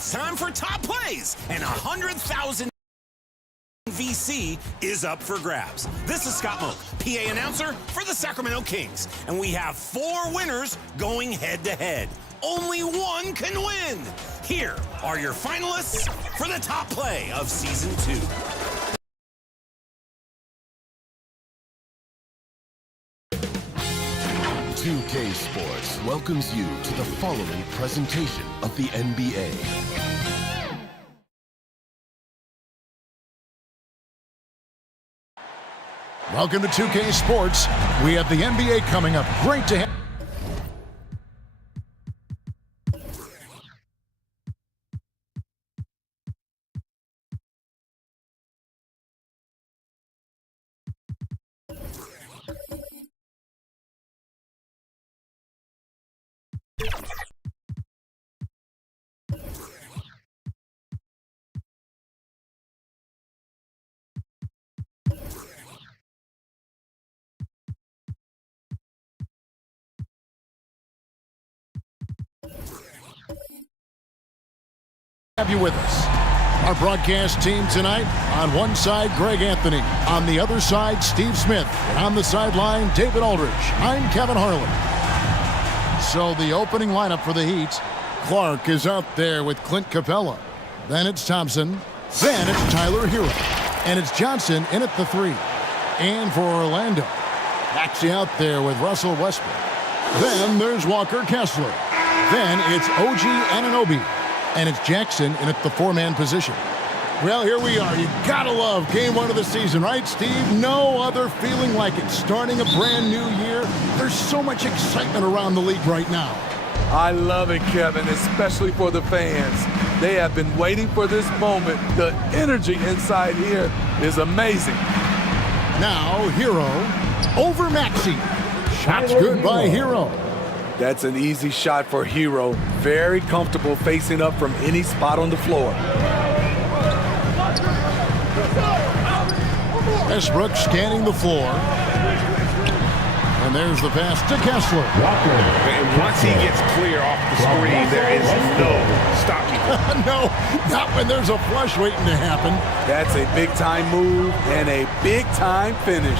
It's time for top plays, and 100,000 VC is up for grabs. This is Scott Moak, PA announcer for the Sacramento Kings, and we have 4 winners going head-to-head. Only one can win. Here are your finalists for the top play of Season 2. .2K Sports welcomes you to the following presentation of the NBA. Welcome to 2K Sports. We have the NBA coming up. Great to have. Have you with us. Our broadcast team tonight, on one side, Greg Anthony. On the other side, Steve Smith. And on the sideline, David Aldridge. I'm Kevin Harlan. So the opening lineup for the Heat. Clark is out there with Clint Capella. Then it's Thompson. Then it's Tyler Hero. And it's Johnson in at the 3. And for Orlando, Maxey out there with Russell Westbrook. Then there's Walker Kessler. Then it's OG Anunoby. And it's Jackson in at the 4-man position. Well, here we are. You gotta love game 1 of the season, right, Steve? No other feeling like it. Starting a brand new year, there's so much excitement around the league right now. I love it, Kevin, especially for the fans. They have been waiting for this moment. The energy inside here is amazing. Now, Hero over Maxey. Shot's good by Hero. That's an easy shot for Hero. Very comfortable facing up from any spot on the floor. Westbrook scanning the floor. And there's the pass to Kessler. And once he gets clear off the screen, there is no stopping him. No, not when there's a flush waiting to happen. That's a big-time move and a big-time finish.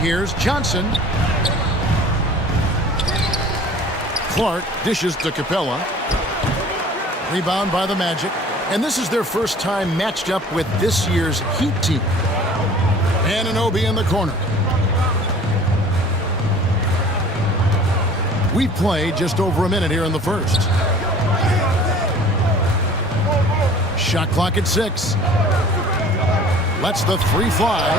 Here's Johnson. Clark dishes to Capella. Rebound by the Magic. And this is their first time matched up with this year's Heat team. Anunoby in the corner. We've played just over a minute here in the first. Shot clock at 6. Lets the 3 fly.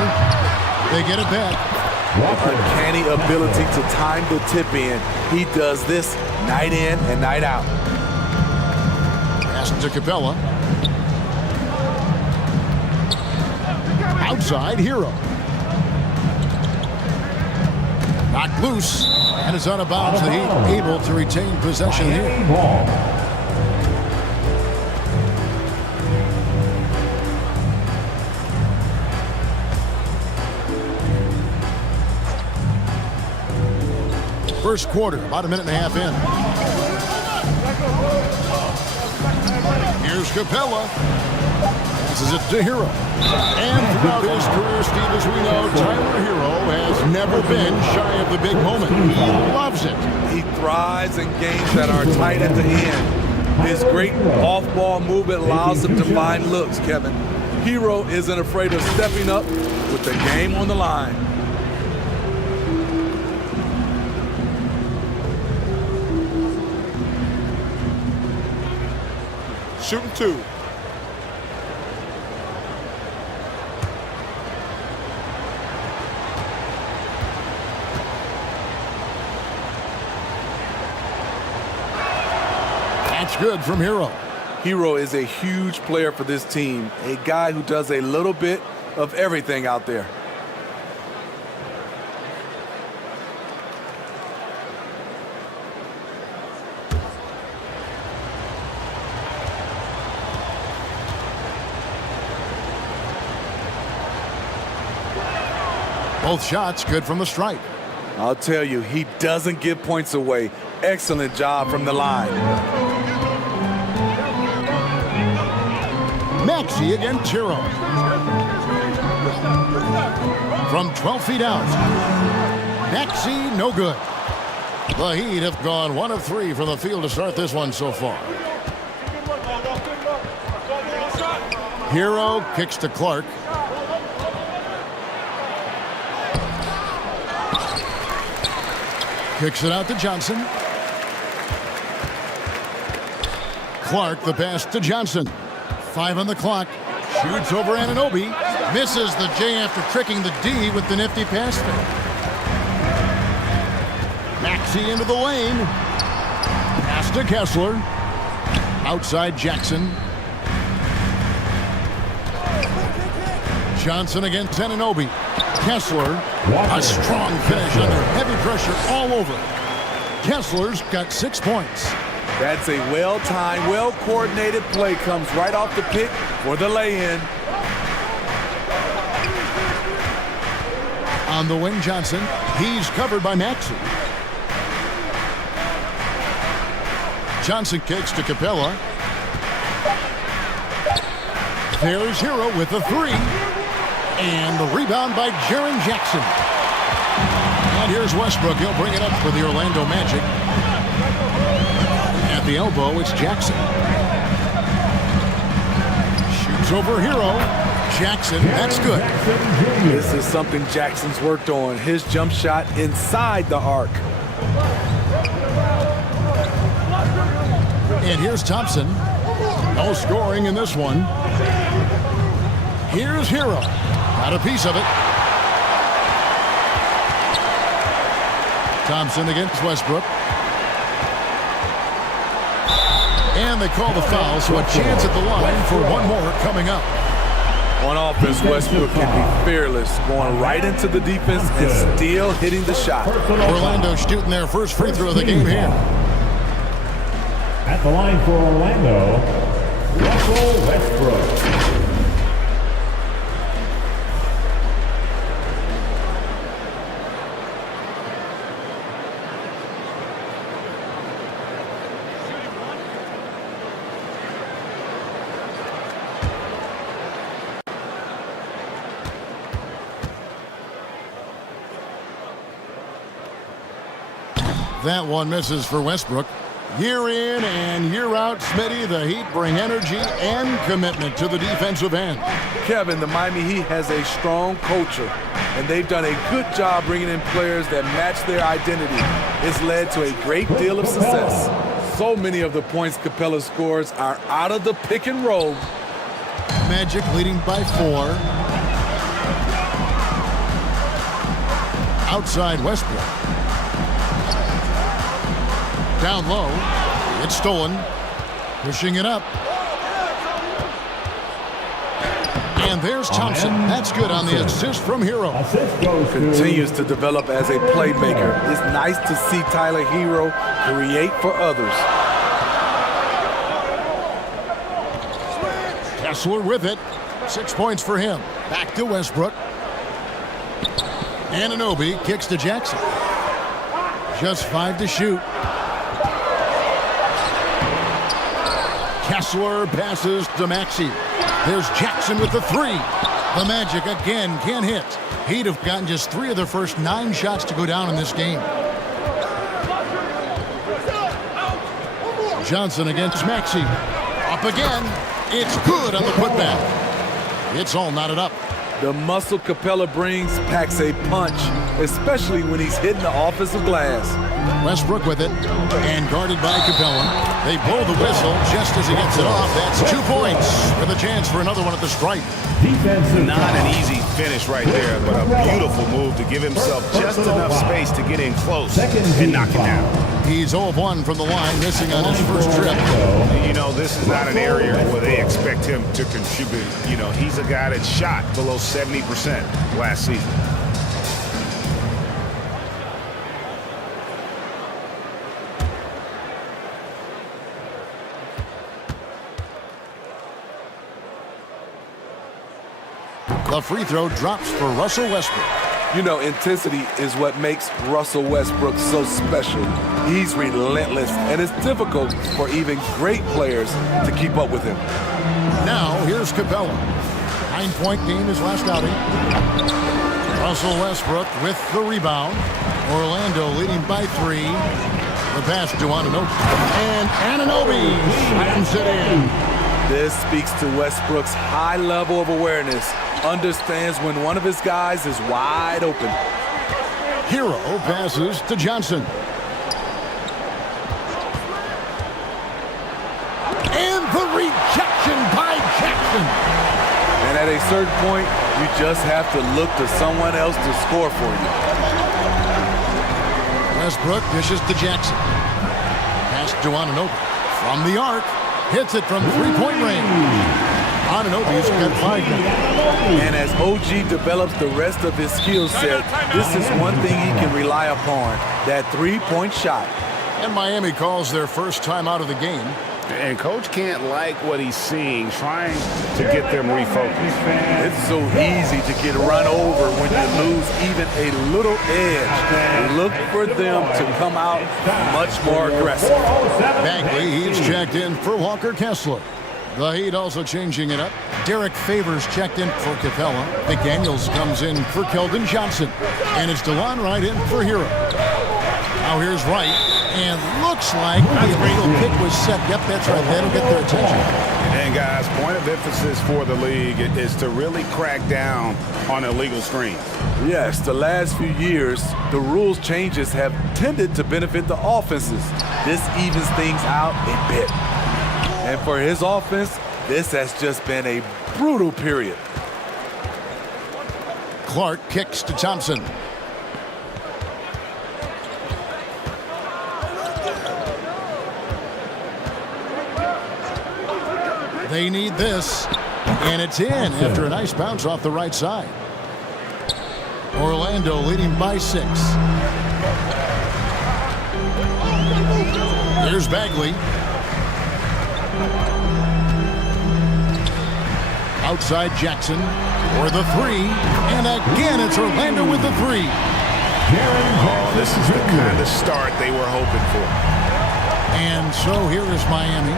They get it back. Uncanny ability to time the tip in. He does this night in and night out. Pass to Capella. Outside, Hero. Knocked loose. And it's out of bounds. The Heat able to retain possession here. First quarter, about a minute and a half in. Here's Capella. This is it to Hero. And throughout his career, Steve, as we know, Tyler Hero has never been shy of the big moment. He loves it. He thrives in games that are tight at the end. His great off-ball movement allows him to find looks, Kevin. Hero isn't afraid of stepping up with the game on the line. Shooting 2. That's good from Hero. Hero is a huge player for this team, a guy who does a little bit of everything out there. Both shots good from the stripe. I'll tell you, he doesn't give points away. Excellent job from the line. Maxey against Hero. From 12 feet out. Maxey, no good. The Heat have gone 1 of 3 from the field to start this one so far. Hero kicks to Clark. Kicks it out to Johnson. Clark, the pass to Johnson. 5 on the clock. Shoots over Anunoby. Misses the J after tricking the D with the nifty pass fake. Maxey into the lane. Pass to Kessler. Outside Jackson. Johnson against Anunoby. Kessler. A strong finish under heavy pressure all over. Kessler's got 6 points. That's a well-timed, well-coordinated play. Comes right off the pick for the lay-in. On the wing, Johnson. He's covered by Maxey. Johnson kicks to Capella. There's Hero with a 3. And the rebound by Jaren Jackson. And here's Westbrook. He'll bring it up for the Orlando Magic. At the elbow, it's Jackson. Shoots over Hero. Jackson, that's good. This is something Jackson's worked on. His jump shot inside the arc. And here's Thompson. No scoring in this one. Here's Hero. Got a piece of it. Thompson against Westbrook. And they call the foul, so a chance at the line for one more coming up. On offense, Westbrook can be fearless, going right into the defense and still hitting the shot. Orlando shooting their first free throw of the game here. At the line for Orlando, Russell Westbrook. That one misses for Westbrook. Year in and year out, Smitty, the Heat bring energy and commitment to the defensive end. Kevin, the Miami Heat has a strong culture, and they've done a good job bringing in players that match their identity. It's led to a great deal of success. So many of the points Capella scores are out of the pick and roll. Magic leading by 4. Outside Westbrook. Down low. It's stolen. Pushing it up. And there's Thompson. That's good on the assist from Hero. Continues to develop as a playmaker. It's nice to see Tyler Hero create for others. Kessler with it. 6 points for him. Back to Westbrook. Anunoby kicks to Jackson. Just 5 to shoot. Kessler passes to Maxey. There's Jackson with the 3. The Magic again can't hit. He'd have gotten just 3 of their first 9 shots to go down in this game. Johnson against Maxey. Up again. It's good on the putback. It's all knotted up. The muscle Capella brings packs a punch, especially when he's hitting the offensive glass. Westbrook with it, and guarded by Capella. They blow the whistle just as he gets it off. That's 2 points with a chance for another one at the stripe. Not an easy finish right there, but a beautiful move to give himself just enough space to get in close and knock it down. He's 0 of 1 from the line, missing on his first trip. You know, this is not an area where they expect him to contribute. You know, he's a guy that shot below 70% last season. The free throw drops for Russell Westbrook. You know, intensity is what makes Russell Westbrook so special. He's relentless, and it's difficult for even great players to keep up with him. Now, here's Capella. 9-point game his last outing. Russell Westbrook with the rebound. Orlando leading by 3. The pass to Anunoby. And Anunoby slams it in. This speaks to Westbrook's high level of awareness. Understands when one of his guys is wide open. Hero passes to Johnson. And the rejection by Jackson. And at a certain point, you just have to look to someone else to score for you. Westbrook dishes to Jackson. Pass to Anunoby. From the arc. Hits it from 3-point range. Anunoby's got 5 now. And as OG develops the rest of his skill set, this is one thing he can rely upon, that 3-point shot. And Miami calls their first time out of the game. And Coach can't like what he's seeing, trying to get them refocused. It's so easy to get run over when you lose even a little edge. Look for them to come out much more aggressive. Bagley, he's checked in for Walker Kessler. The Heat also changing it up. Derek Favors checked in for Capella. McDaniels comes in for Keldon Johnson. And it's DeLon Wright in for Hero. Now here's Wright. And looks like the illegal pick was set. Yep, that's right. That'll get their attention. And guys, point of emphasis for the league is to really crack down on illegal screens. Yes, the last few years, the rules changes have tended to benefit the offenses. This evens things out a bit. And for his offense, this has just been a brutal period. Clark kicks to Thompson. They need this. And it's in after a nice bounce off the right side. Orlando leading by 6. There's Bagley. Outside Jackson for the 3. And again, it's Orlando with the 3. Oh, this is the kind of start they were hoping for. And so here is Miami.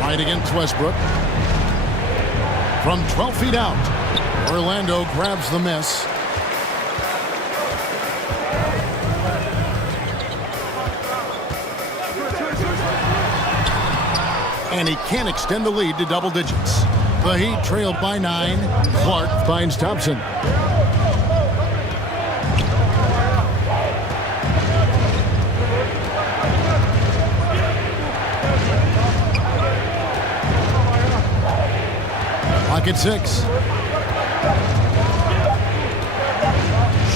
Right against Westbrook. From 12 feet out, Orlando grabs the miss. And he can't extend the lead to double digits. The Heat trailed by 9. Clark finds Thompson. Pocket 6.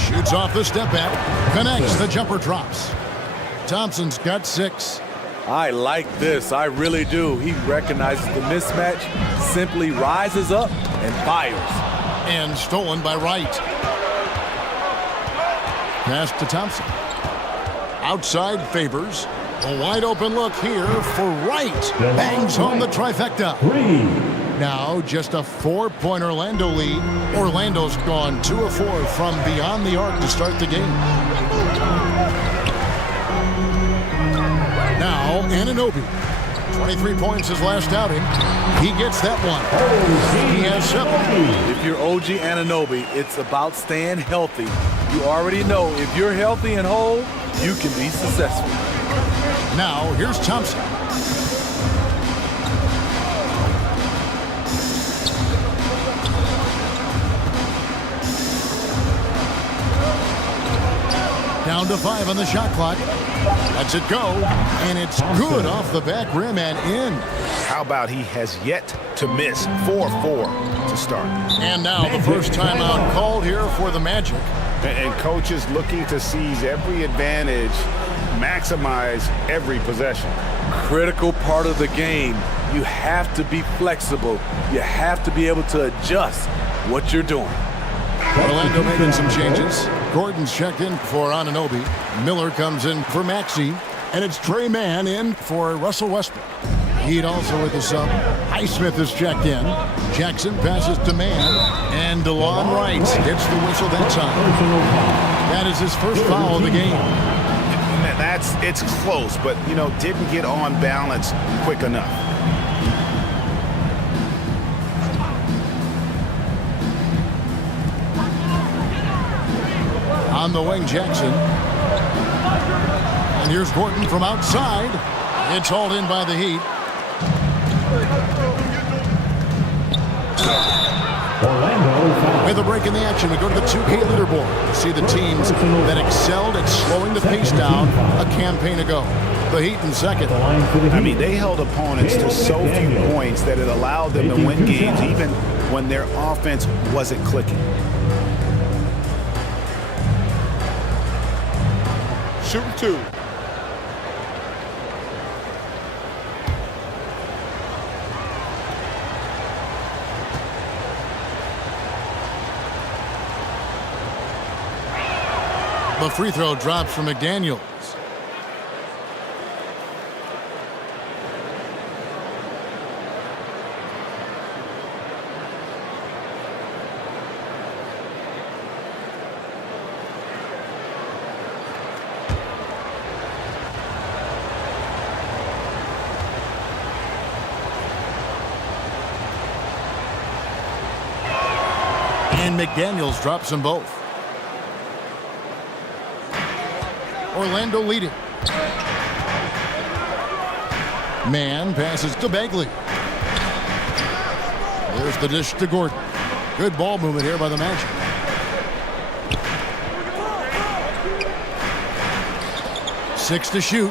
Shoots off the step back. Connects. The jumper drops. Thompson's got 6. I like this. I really do. He recognizes the mismatch, simply rises up and fires. And stolen by Wright. Pass to Thompson. Outside Favors. A wide open look here for Wright. Bangs home the trifecta. Now just a 4-point Orlando lead. Orlando's gone 2 of 4 from beyond the arc to start the game. Now Anunoby. 23 points his last outing. He gets that one. He has 7. If you're OG Anunoby, it's about staying healthy. You already know if you're healthy and whole, you can be successful. Now here's Thompson. Down to 5 on the shot clock. Lets it go, and it's good off the back rim and in. How about he has yet to miss 4-4 to start. And now the first timeout called here for the Magic. And coaches looking to seize every advantage, maximize every possession. Critical part of the game. You have to be flexible. You have to be able to adjust what you're doing. Orlando making some changes. Gordon's checked in for Anunoby. Miller comes in for Maxey. And it's Trey Mann in for Russell Westbrook. Heat also with the sub. Highsmith is checked in. Jackson passes to Mann. And DeLon Wright gets the whistle that time. That is his first foul of the game. It's close, but, didn't get on balance quick enough. On the wing, Jackson. And here's Gordon from outside. It's hauled in by the Heat. With a break in the action, we go to the 2K leaderboard to see the teams that excelled at slowing the pace down a campaign ago. The Heat in second. They held opponents to so few points that it allowed them to win games even when their offense wasn't clicking. Shooting 2. The free throw drops from McDaniels. And McDaniels drops them both. Orlando leading. Mann passes to Bagley. There's the dish to Gordon. Good ball movement here by the Magic. Six to shoot.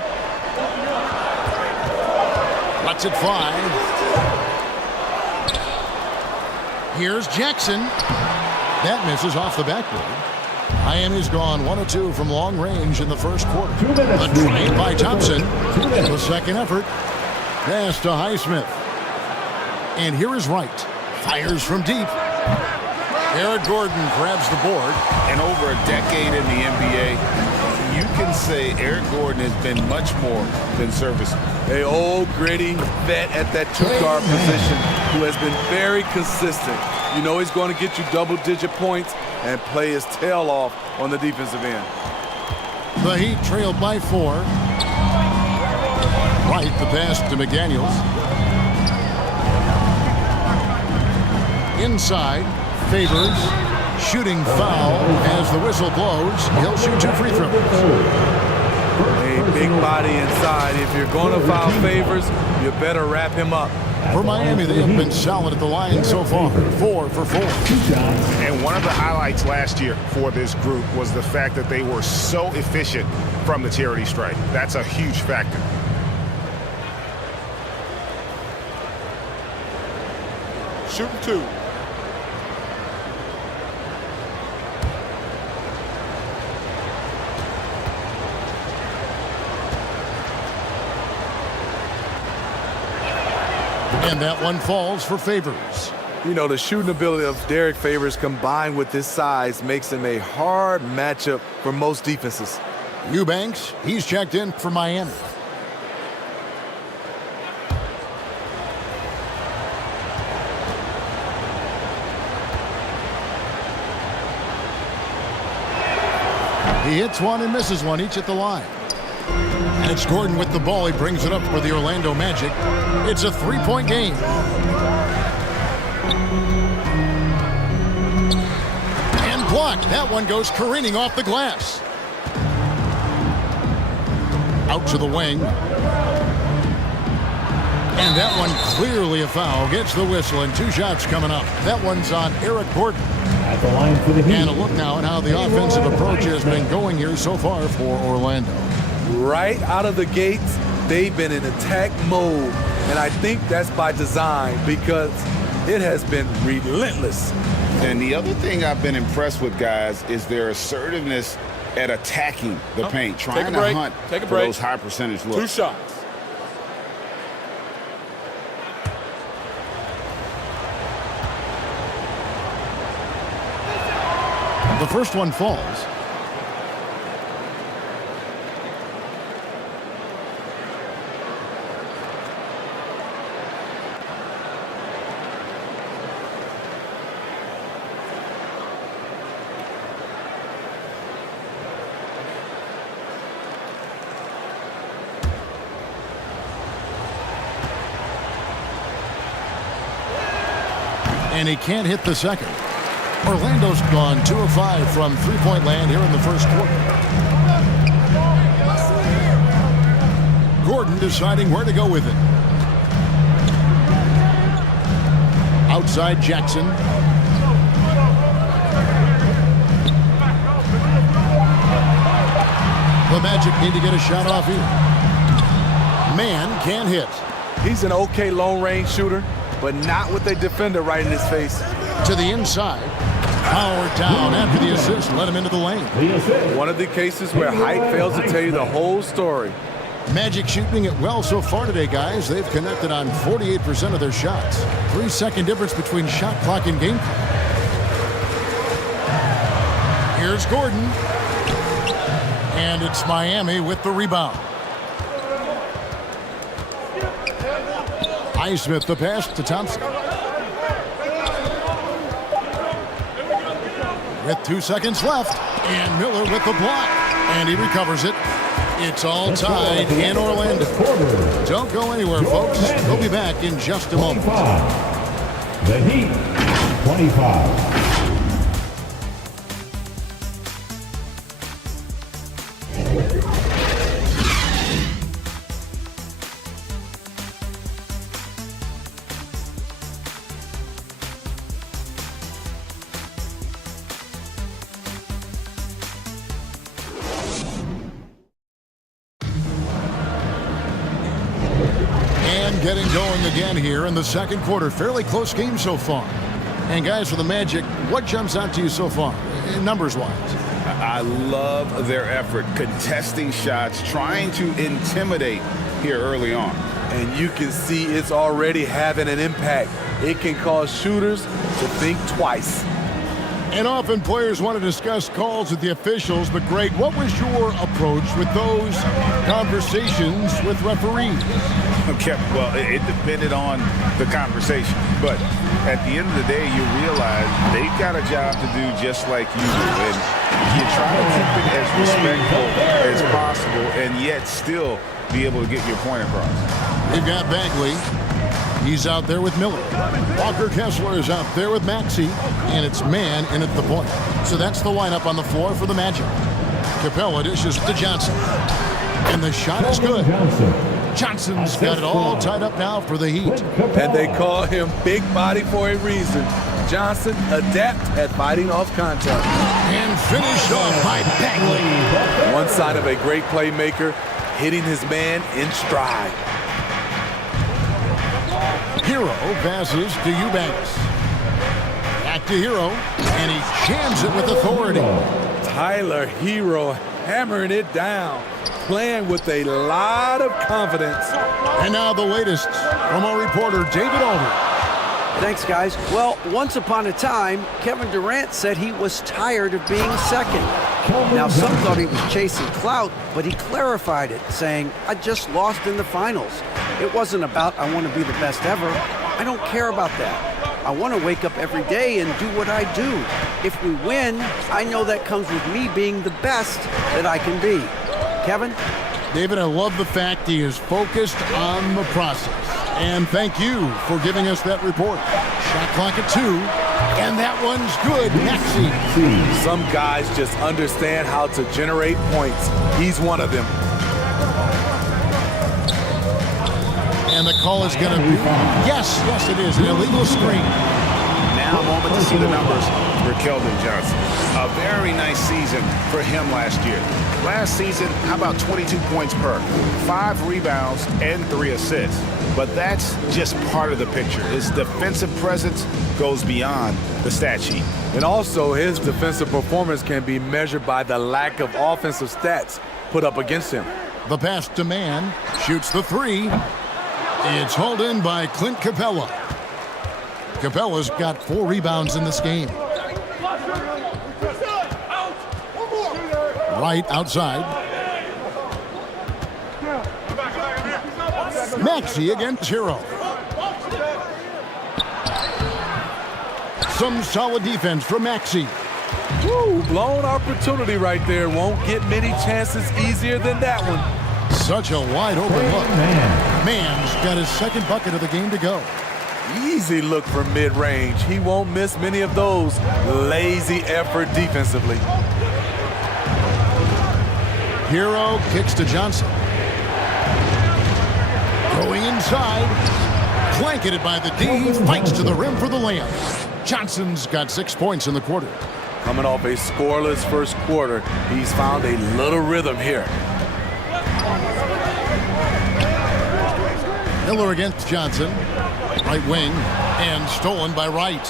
Lets it fly. Here's Jackson. That misses off the backboard. Miami's gone 1 of 2 from long range in the first quarter. A try by Thompson. The second effort. Pass to Highsmith. And here is Wright. Fires from deep. Eric Gordon grabs the board. And over a decade in the NBA, you can say Eric Gordon has been much more than serviceable. A old gritty vet at that 2-guard position who has been very consistent. He's going to get you double-digit points and play his tail off on the defensive end. The Heat trailed by 4. Wright, the pass to McDaniels. Inside, Favors. Shooting foul as the whistle blows. He'll shoot 2 free throws. A big body inside. If you're going to foul Favors, you better wrap him up. For Miami, they have been solid at the line so far. 4 for 4. And one of the highlights last year for this group was the fact that they were so efficient from the charity stripe. That's a huge factor. Shooting 2. And that one falls for Favors. The shooting ability of Derek Favors combined with his size makes him a hard matchup for most defenses. Eubanks, he's checked in for Miami. He hits one and misses one, each at the line. And it's Gordon with the ball. He brings it up for the Orlando Magic. It's a 3-point game. And blocked. That one goes careening off the glass. Out to the wing. And that one clearly a foul. Gets the whistle and 2 shots coming up. That one's on Eric Gordon. At the line for the Heat. And a look now at how the offensive approach has been going here so far for Orlando. Right out of the gates, they've been in attack mode. And I think that's by design because it has been relentless. And the other thing I've been impressed with, guys, is their assertiveness at attacking the paint, trying to hunt for those high percentage looks. 2 shots. The first one falls. and he can't hit the second. Orlando's gone 2 of 5 from three-point land here in the first quarter. Gordon deciding where to go with it. Outside Jackson. The Magic need to get a shot off here. Man can't hit. He's an okay long-range shooter, but not with a defender right in his face. To the inside. Powered down after the assist. Let him into the lane. One of the cases where height fails to tell you the whole story. Magic shooting it well so far today, guys. They've connected on 48% of their shots. 3-second difference between shot clock and game clock. Here's Gordon. And it's Miami with the rebound. Highsmith the pass to Thompson. With 2 seconds left. And Miller with the block. And he recovers it. It's all tied in Orlando. Don't go anywhere, folks. We'll be back in just a moment. The Heat, 25. Getting going again here in the second quarter. Fairly close game so far. And guys, for the Magic, what jumps out to you so far, numbers-wise? I love their effort, contesting shots, trying to intimidate here early on. And you can see it's already having an impact. It can cause shooters to think twice. And often players want to discuss calls with the officials, but Greg, what was your approach with those conversations with referees? Okay, well, it depended on the conversation. But at the end of the day, you realize they've got a job to do just like you do. And you try to keep it as respectful as possible and yet still be able to get your point across. They've got Bagley. He's out there with Miller. Walker Kessler is out there with Maxey. And it's man in at the point. So that's the lineup on the floor for the Magic. Capella dishes to Johnson. And the shot is good. Johnson's got it all tied up now for the Heat. And they call him big body for a reason. Johnson adept at fighting off contact. And finished off by Bagley. One sign of a great playmaker, hitting his man in stride. Hero passes to Eubanks. Back to Hero, and he jams it with authority. Tyler Hero hammering it down, playing with a lot of confidence. And now the latest from our reporter, David Aldridge. Thanks, guys. Well, once upon a time, Kevin Durant said he was tired of being second. Now, some thought he was chasing clout, but he clarified it, saying, I just lost in the finals. It wasn't about I want to be the best ever. I don't care about that. I want to wake up every day and do what I do. If we win, I know that comes with me being the best that I can be. Kevin? David, I love the fact he is focused on the process. And thank you for giving us that report. Shot clock at 2, and that one's good. Maxey. Some guys just understand how to generate points. He's one of them. And the call is going to be, yes, it is, an illegal screen. Now a moment to see the numbers for Keldon Johnson. A very nice season for him last year. Last season, how about 22 points per, 5 rebounds, and 3 assists. But that's just part of the picture. His defensive presence goes beyond the stat sheet. And also, his defensive performance can be measured by the lack of offensive stats put up against him. The pass to Man, shoots the 3. It's hauled in by Clint Capella. Capella's got 4 rebounds in this game. Right outside. Maxey against Hero. Some solid defense from Maxey. Woo, blown opportunity right there. Won't get many chances easier than that one. Such a wide open look. Man's got his second bucket of the game to go. Easy look from mid-range. He won't miss many of those. Lazy effort defensively. Hero kicks to Johnson. Going inside. Blanketed by the D. Fights to the rim for the layup. Johnson's got 6 points in the quarter. Coming off a scoreless first quarter, he's found a little rhythm here. Miller against Johnson. Right wing. And stolen by Wright.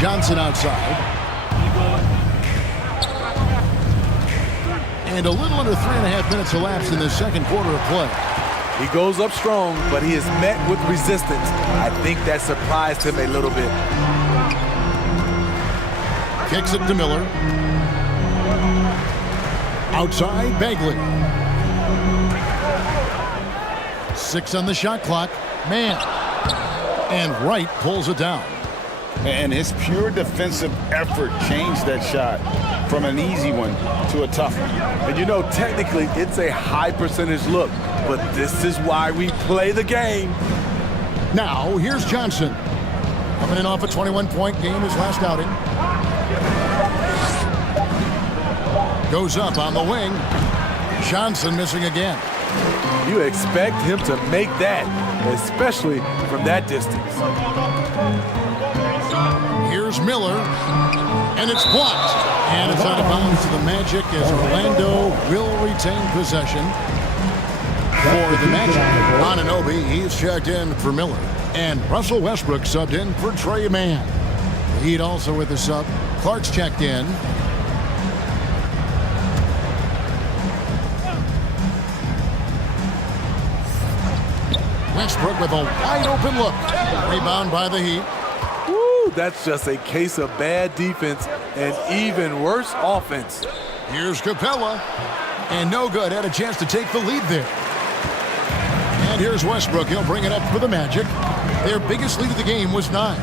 Johnson outside. And a little under 3.5 minutes elapsed in the second quarter of play. He goes up strong, but he is met with resistance. I think that surprised him a little bit. Kicks it to Miller. Outside, Bagley. 6 on the shot clock. Man. And Wright pulls it down. And his pure defensive effort changed that shot from an easy one to a tough one. And you know, technically, it's a high percentage look, but this is why we play the game. Now, here's Johnson. Coming in off a 21-point game his last outing. Goes up on the wing. Johnson missing again. You expect him to make that, especially from that distance. Here's Miller, and it's blocked. And it's out of bounds to the Magic as Orlando will retain possession. For the Magic, Anunoby, he's checked in for Miller. And Russell Westbrook subbed in for Trey Mann. The Heat also with the sub. Clark's checked in. Westbrook with a wide open look. Rebound by the Heat. Woo, that's just a case of bad defense and even worse offense. Here's Capella. And no good. Had a chance to take the lead there. And here's Westbrook. He'll bring it up for the Magic. Their biggest lead of the game was 9.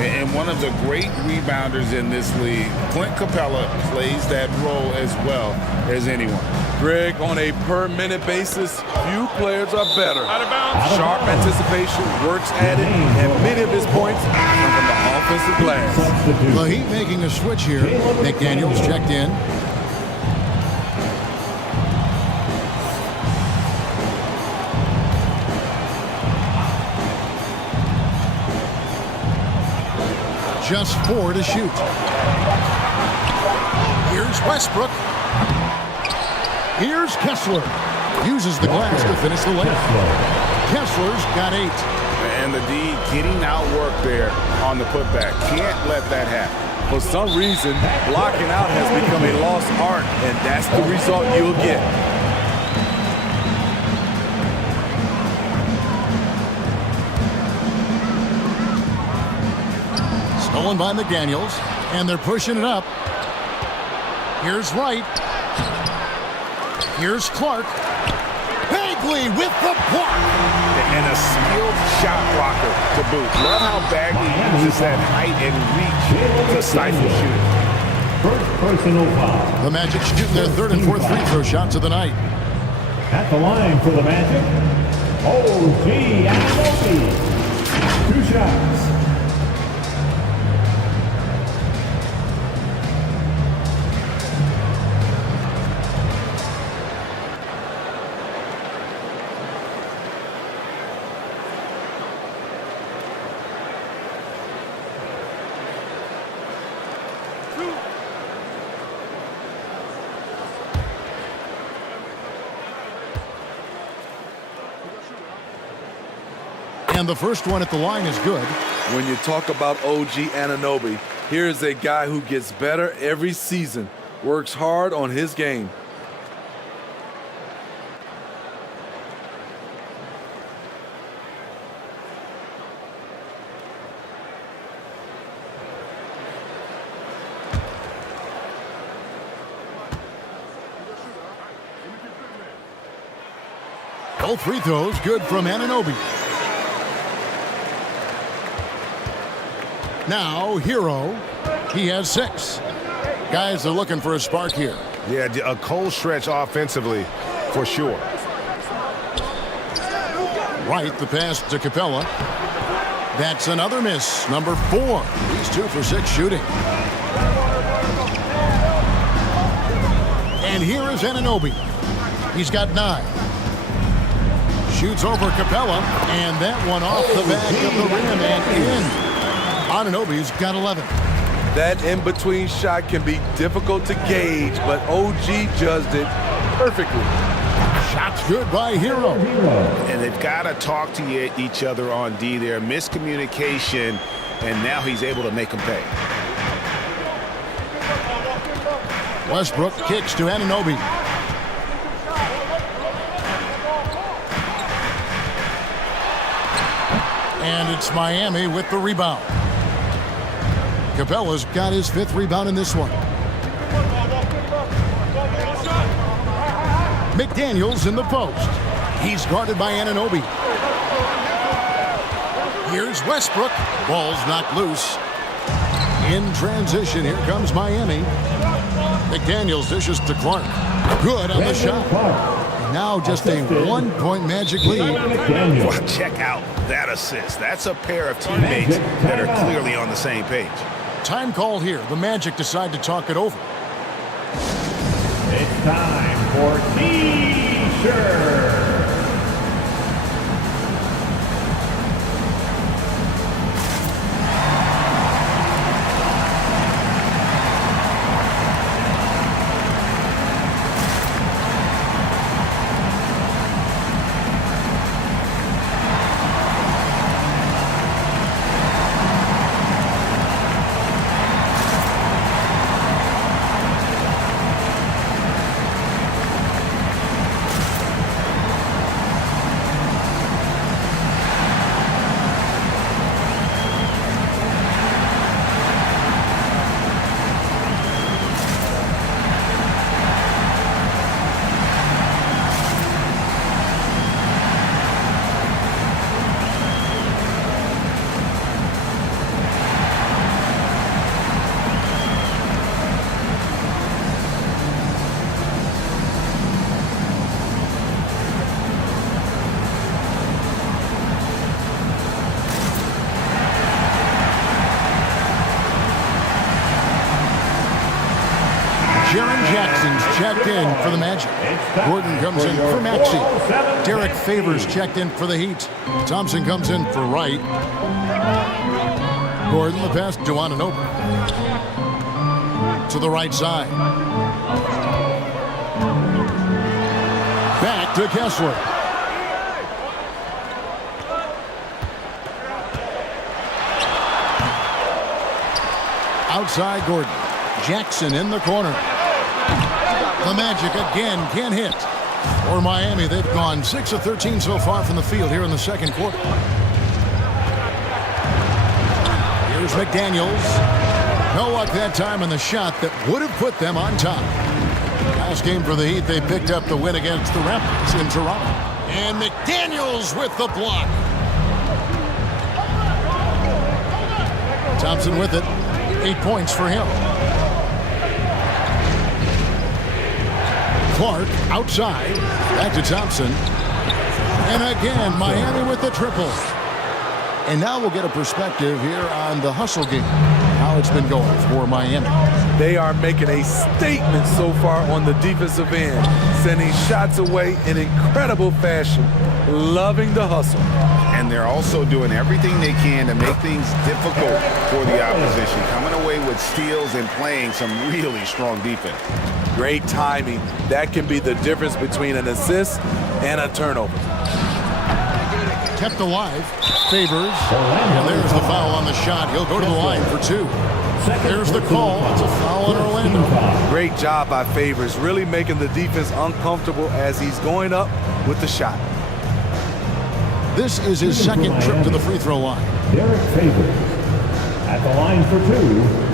And one of the great rebounders in this league, Clint Capella, plays that role as well as anyone. Greg, on a per-minute basis, few players are better. Out of bounds. Sharp anticipation, works at it, and many of his points come from the offensive glass. The Heat making a switch here. McDaniels checked in. Just 4 to shoot. Here's Westbrook. Here's Kessler. Uses the glass to finish the layup. Kessler's got 8. And the D getting outworked there on the putback. Can't let that happen. For some reason, blocking out has become a lost art, and that's the result you'll get. Stolen by McDaniels, and they're pushing it up. Here's Wright. Here's Clark. Bagley with the block. And a skilled shot blocker to boot. Love how Bagley uses that height and reach to stifle shooting. First personal foul. The Magic shoot their 3rd and 4th free throw shots of the night. At the line for the Magic, OG Anunoby. 2 shots. And the first one at the line is good. When you talk about OG Anunoby, here's a guy who gets better every season, works hard on his game. Both free throws good from Anunoby. Now, Hero. He has 6. Guys are looking for a spark here. Yeah, a cold stretch offensively, for sure. Right, the pass to Capella. That's another miss. Number 4. He's 2 for 6 shooting. And here is Anunoby. He's got 9. Shoots over Capella, and that one off the back of the rim and in. Anunoby's got 11. That in-between shot can be difficult to gauge, but OG judged it perfectly. Shot's good by Hero. And they've got to talk to each other on D there. Miscommunication, and now he's able to make them pay. Westbrook kicks to Anunoby. And it's Miami with the rebound. Capella's got his 5th rebound in this one. McDaniels in the post. He's guarded by Anunoby. Here's Westbrook. Ball's knocked loose. In transition, here comes Miami. McDaniels dishes to Clark. Good on the shot. Now just a 1-point Magic lead. Well, check out that assist. That's a pair of teammates that are clearly on the same page. Time called here. The Magic decide to talk it over. It's time for T-shirt. Jackson's checked in for the Magic. Gordon comes in for Maxey. Derek Favors checked in for the Heat. Thompson comes in for Wright. Gordon the pass to Anunoby. To the right side. Back to Kessler. Outside Gordon. Jackson in the corner. The Magic again can't hit. For Miami, they've gone 6 of 13 so far from the field here in the second quarter. Here's McDaniels. No luck that time in the shot that would have put them on top. Last game for the Heat, they picked up the win against the Raptors in Toronto. And McDaniels with the block. Thompson with it. 8 points for him. Clark outside. Back to Thompson. And again, Miami with the triple. And now we'll get a perspective here on the hustle game. How it's been going for Miami. They are making a statement so far on the defensive end, sending shots away in incredible fashion, loving the hustle. And they're also doing everything they can to make things difficult for the opposition, coming away with steals and playing some really strong defense. Great timing. That can be the difference between an assist and a turnover. Kept alive. Favors. And there's the foul on the shot. He'll go to the line for 2. There's the call. It's a foul on Orlando. Great job by Favors, really making the defense uncomfortable as he's going up with the shot. This is his second trip to the free throw line. Derek Favors at the line for 2.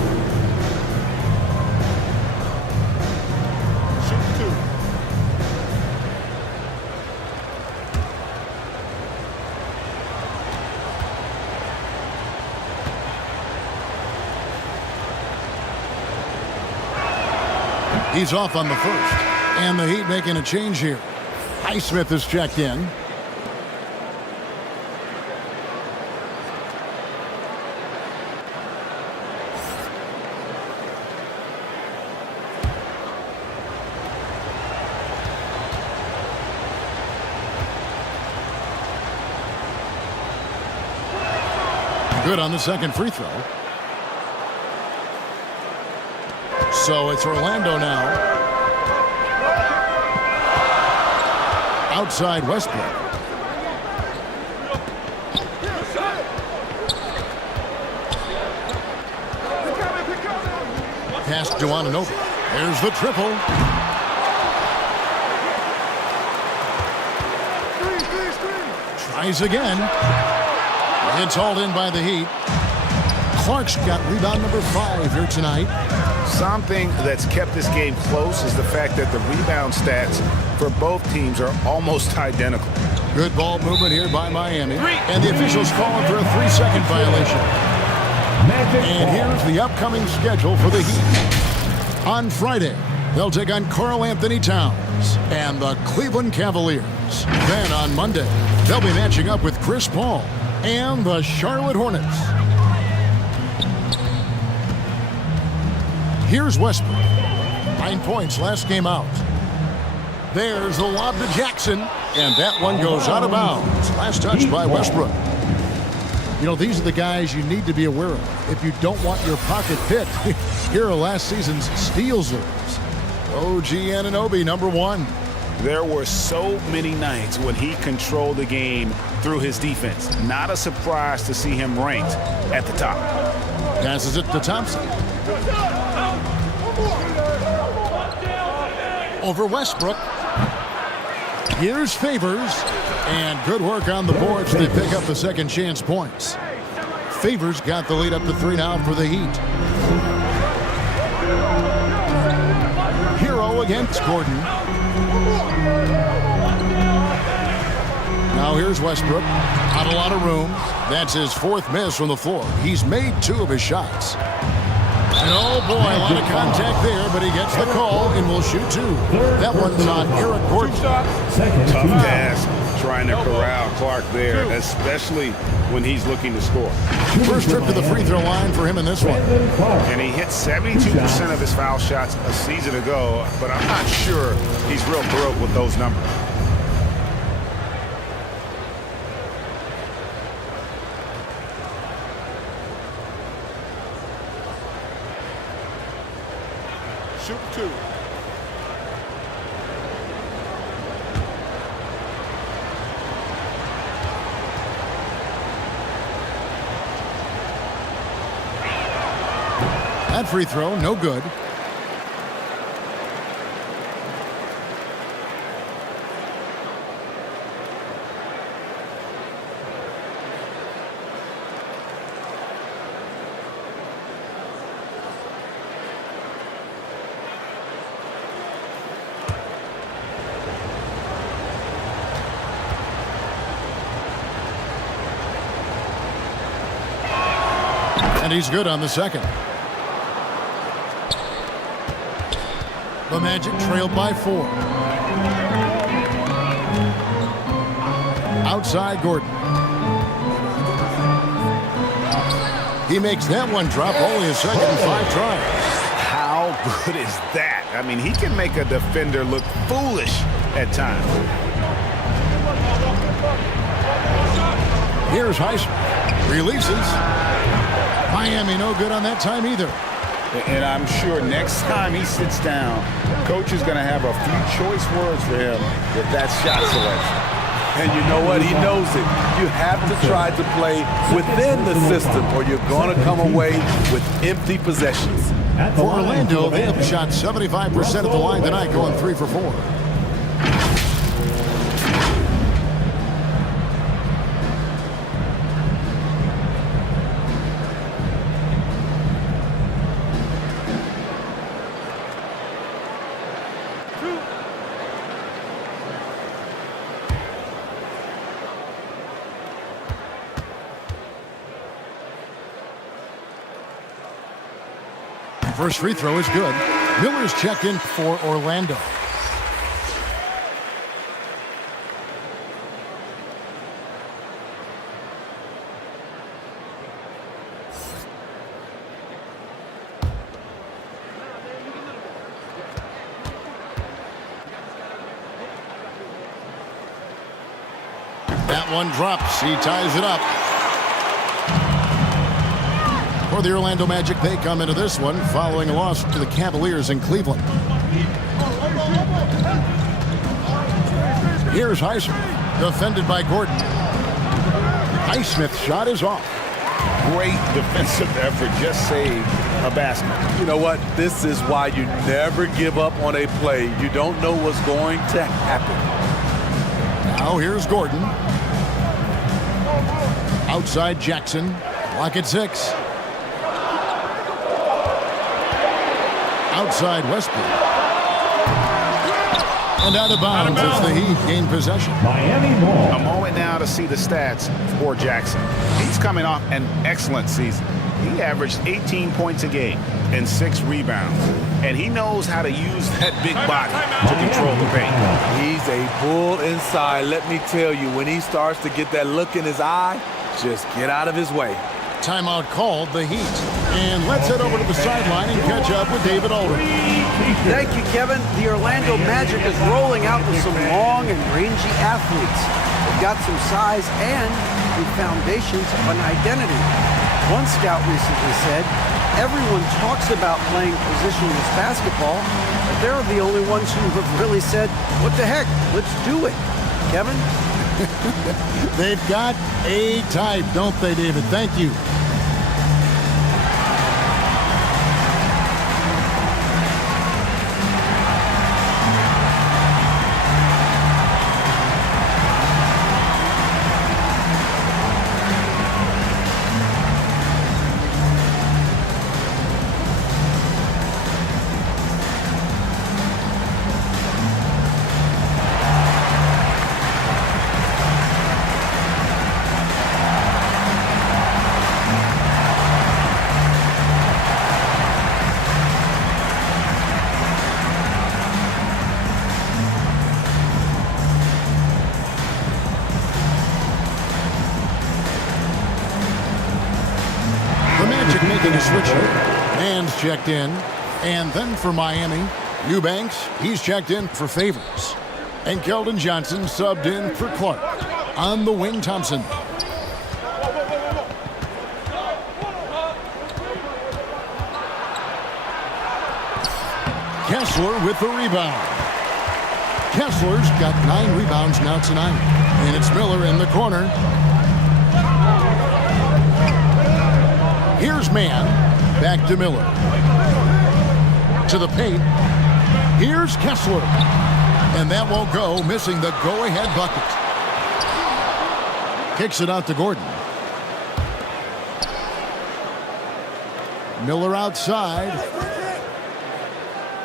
He's off on the first. And the Heat making a change here. Highsmith is checked in. good on the second free throw. So it's Orlando now. Outside Westbrook. Pass to Anunoby. There's the triple. Tries again. It's hauled in by the Heat. Clark's got rebound number 5 here tonight. Something that's kept this game close is the fact that the rebound stats for both teams are almost identical. Good ball movement here by Miami. And the officials calling for a 3-second violation. And here's the upcoming schedule for the Heat. On Friday, they'll take on Karl Anthony Towns and the Cleveland Cavaliers. Then on Monday, they'll be matching up with Chris Paul and the Charlotte Hornets. Here's Westbrook. 9 points last game out. There's the lob to Jackson, and that one goes out of bounds. Last touch by Westbrook. You know, these are the guys you need to be aware of if you don't want your pocket picked. Here are last season's steals leaders. OG Anunoby, number 1. There were so many nights when he controlled the game through his defense. Not a surprise to see him ranked at the top. Passes it to Thompson. Over Westbrook. Here's Favors. And good work on the boards. They pick up the second chance points. Favors got the lead up to 3 now for the Heat. Hero against Gordon. Now here's Westbrook. Not a lot of room. That's his 4th miss from the floor. He's made 2 of his shots. And oh boy, a lot of contact there, but he gets the call and will shoot 2. That one's on Eric Gordon. Tough task trying to corral Clark there, especially when he's looking to score. First trip to the free throw line for him in this one. And he hit 72% of his foul shots a season ago, but I'm not sure he's real thrilled with those numbers. Shoot 2. That free throw, no good. And he's good on the second. The Magic trailed by 4. Outside Gordon. He makes that one drop, only a second and 5 tries. How good is that? I mean, he can make a defender look foolish at times. Here's Highsmith. Releases. Miami no good on that time either. And I'm sure next time he sits down, coach is going to have a few choice words for him with that shot selection. And you know what? He knows it. You have to try to play within the system or you're going to come away with empty possessions. For Orlando, they have shot 75% at the line tonight, going 3 for 4. First free throw is good. Miller's checked in for Orlando. That one drops. He ties it up. For the Orlando Magic, they come into this one following a loss to the Cavaliers in Cleveland. Here's Highsmith, defended by Gordon. Highsmith's shot is off. Great defensive effort, just saved a basket. You know what? This is why you never give up on a play. You don't know what's going to happen. Now here's Gordon. Outside Jackson. Clock at 6. Outside Westbrook. And out of bounds as the Heat gain possession. Miami ball. A moment now to see the stats for Jackson. He's coming off an excellent season. He averaged 18 points a game and 6 rebounds. And he knows how to use that big body to control the paint. He's a bull inside. Let me tell you, when he starts to get that look in his eye, just get out of his way. Timeout called, the Heat. And let's head over to the sideline and catch up with David Aldridge. Thank you, Kevin. The Orlando Magic is rolling out with some long and rangy athletes. They've got some size and the foundations of an identity. One scout recently said, everyone talks about playing positionless basketball, but they're the only ones who have really said, what the heck, let's do it. Kevin? They've got a type, don't they, David? Thank you. Making a switch here. Hands checked in. And then for Miami, Eubanks, he's checked in for Favors. And Keldon Johnson subbed in for Clark. On the wing, Thompson. Kessler with the rebound. Kessler's got 9 rebounds now tonight. And it's Miller in the corner. Here's Mann. Back to Miller. To the paint. Here's Kessler. And that won't go, missing the go-ahead bucket. Kicks it out to Gordon. Miller outside.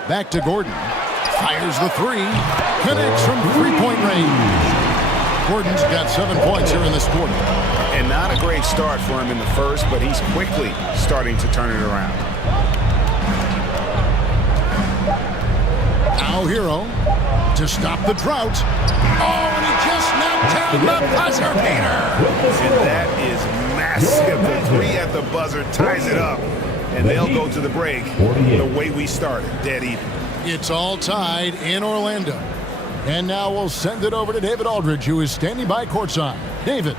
Back to Gordon. Fires the 3. Connects from three-point range. Gordon's got 7 points here in this quarter. And not a great start for him in the first, but he's quickly starting to turn it around. Now Hero to stop the drought. Oh, and he just knocked down the buzzer beater. And that is massive. The 3 at the buzzer ties it up. And they'll go to the break the way we started, dead even. It's all tied in Orlando. And now we'll send it over to David Aldridge, who is standing by courtside. David.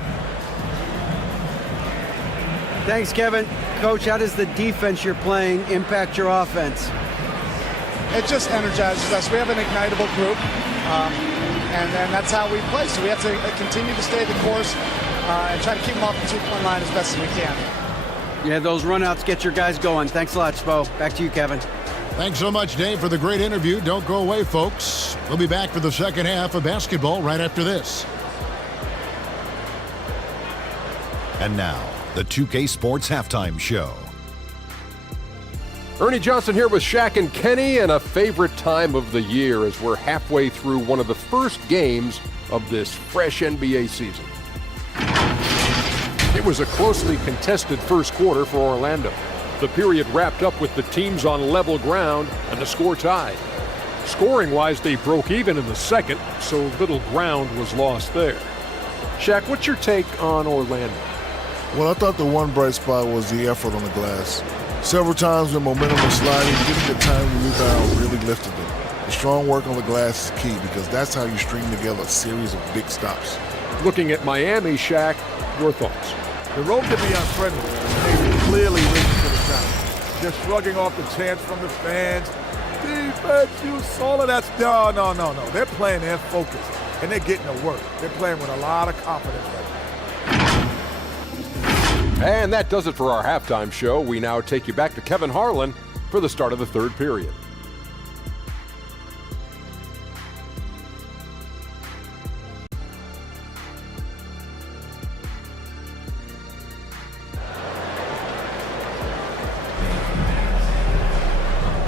Thanks, Kevin. Coach, how does the defense you're playing impact your offense? It just energizes us. We have an ignitable group, and that's how we play. So we have to continue to stay the course and try to keep them off the two-point line as best as we can. Yeah, those runouts get your guys going. Thanks a lot, Spo. Back to you, Kevin. Thanks so much, Dave, for the great interview. Don't go away, folks. We'll be back for the second half of basketball right after this. And now, the 2K Sports Halftime Show. Ernie Johnson here with Shaq and Kenny, and a favorite time of the year as we're halfway through one of the first games of this fresh NBA season. It was a closely contested first quarter for Orlando. The period wrapped up with the teams on level ground and the score tied. Scoring-wise, they broke even in the second, so little ground was lost there. Shaq, what's your take on Orlando? Well, I thought the one bright spot was the effort on the glass. Several times when momentum was sliding, getting the time to rebound really lifted them. The strong work on the glass is key because that's how you string together a series of big stops. Looking at Miami, Shaq, your thoughts? The road can be unfriendly. They clearly reached They're shrugging off the chants from the fans. Defense, you saw it. That's no. They're playing their focus, and they're getting to work. They're playing with a lot of confidence right now. And that does it for our halftime show. We now take you back to Kevin Harlan for the start of the third period.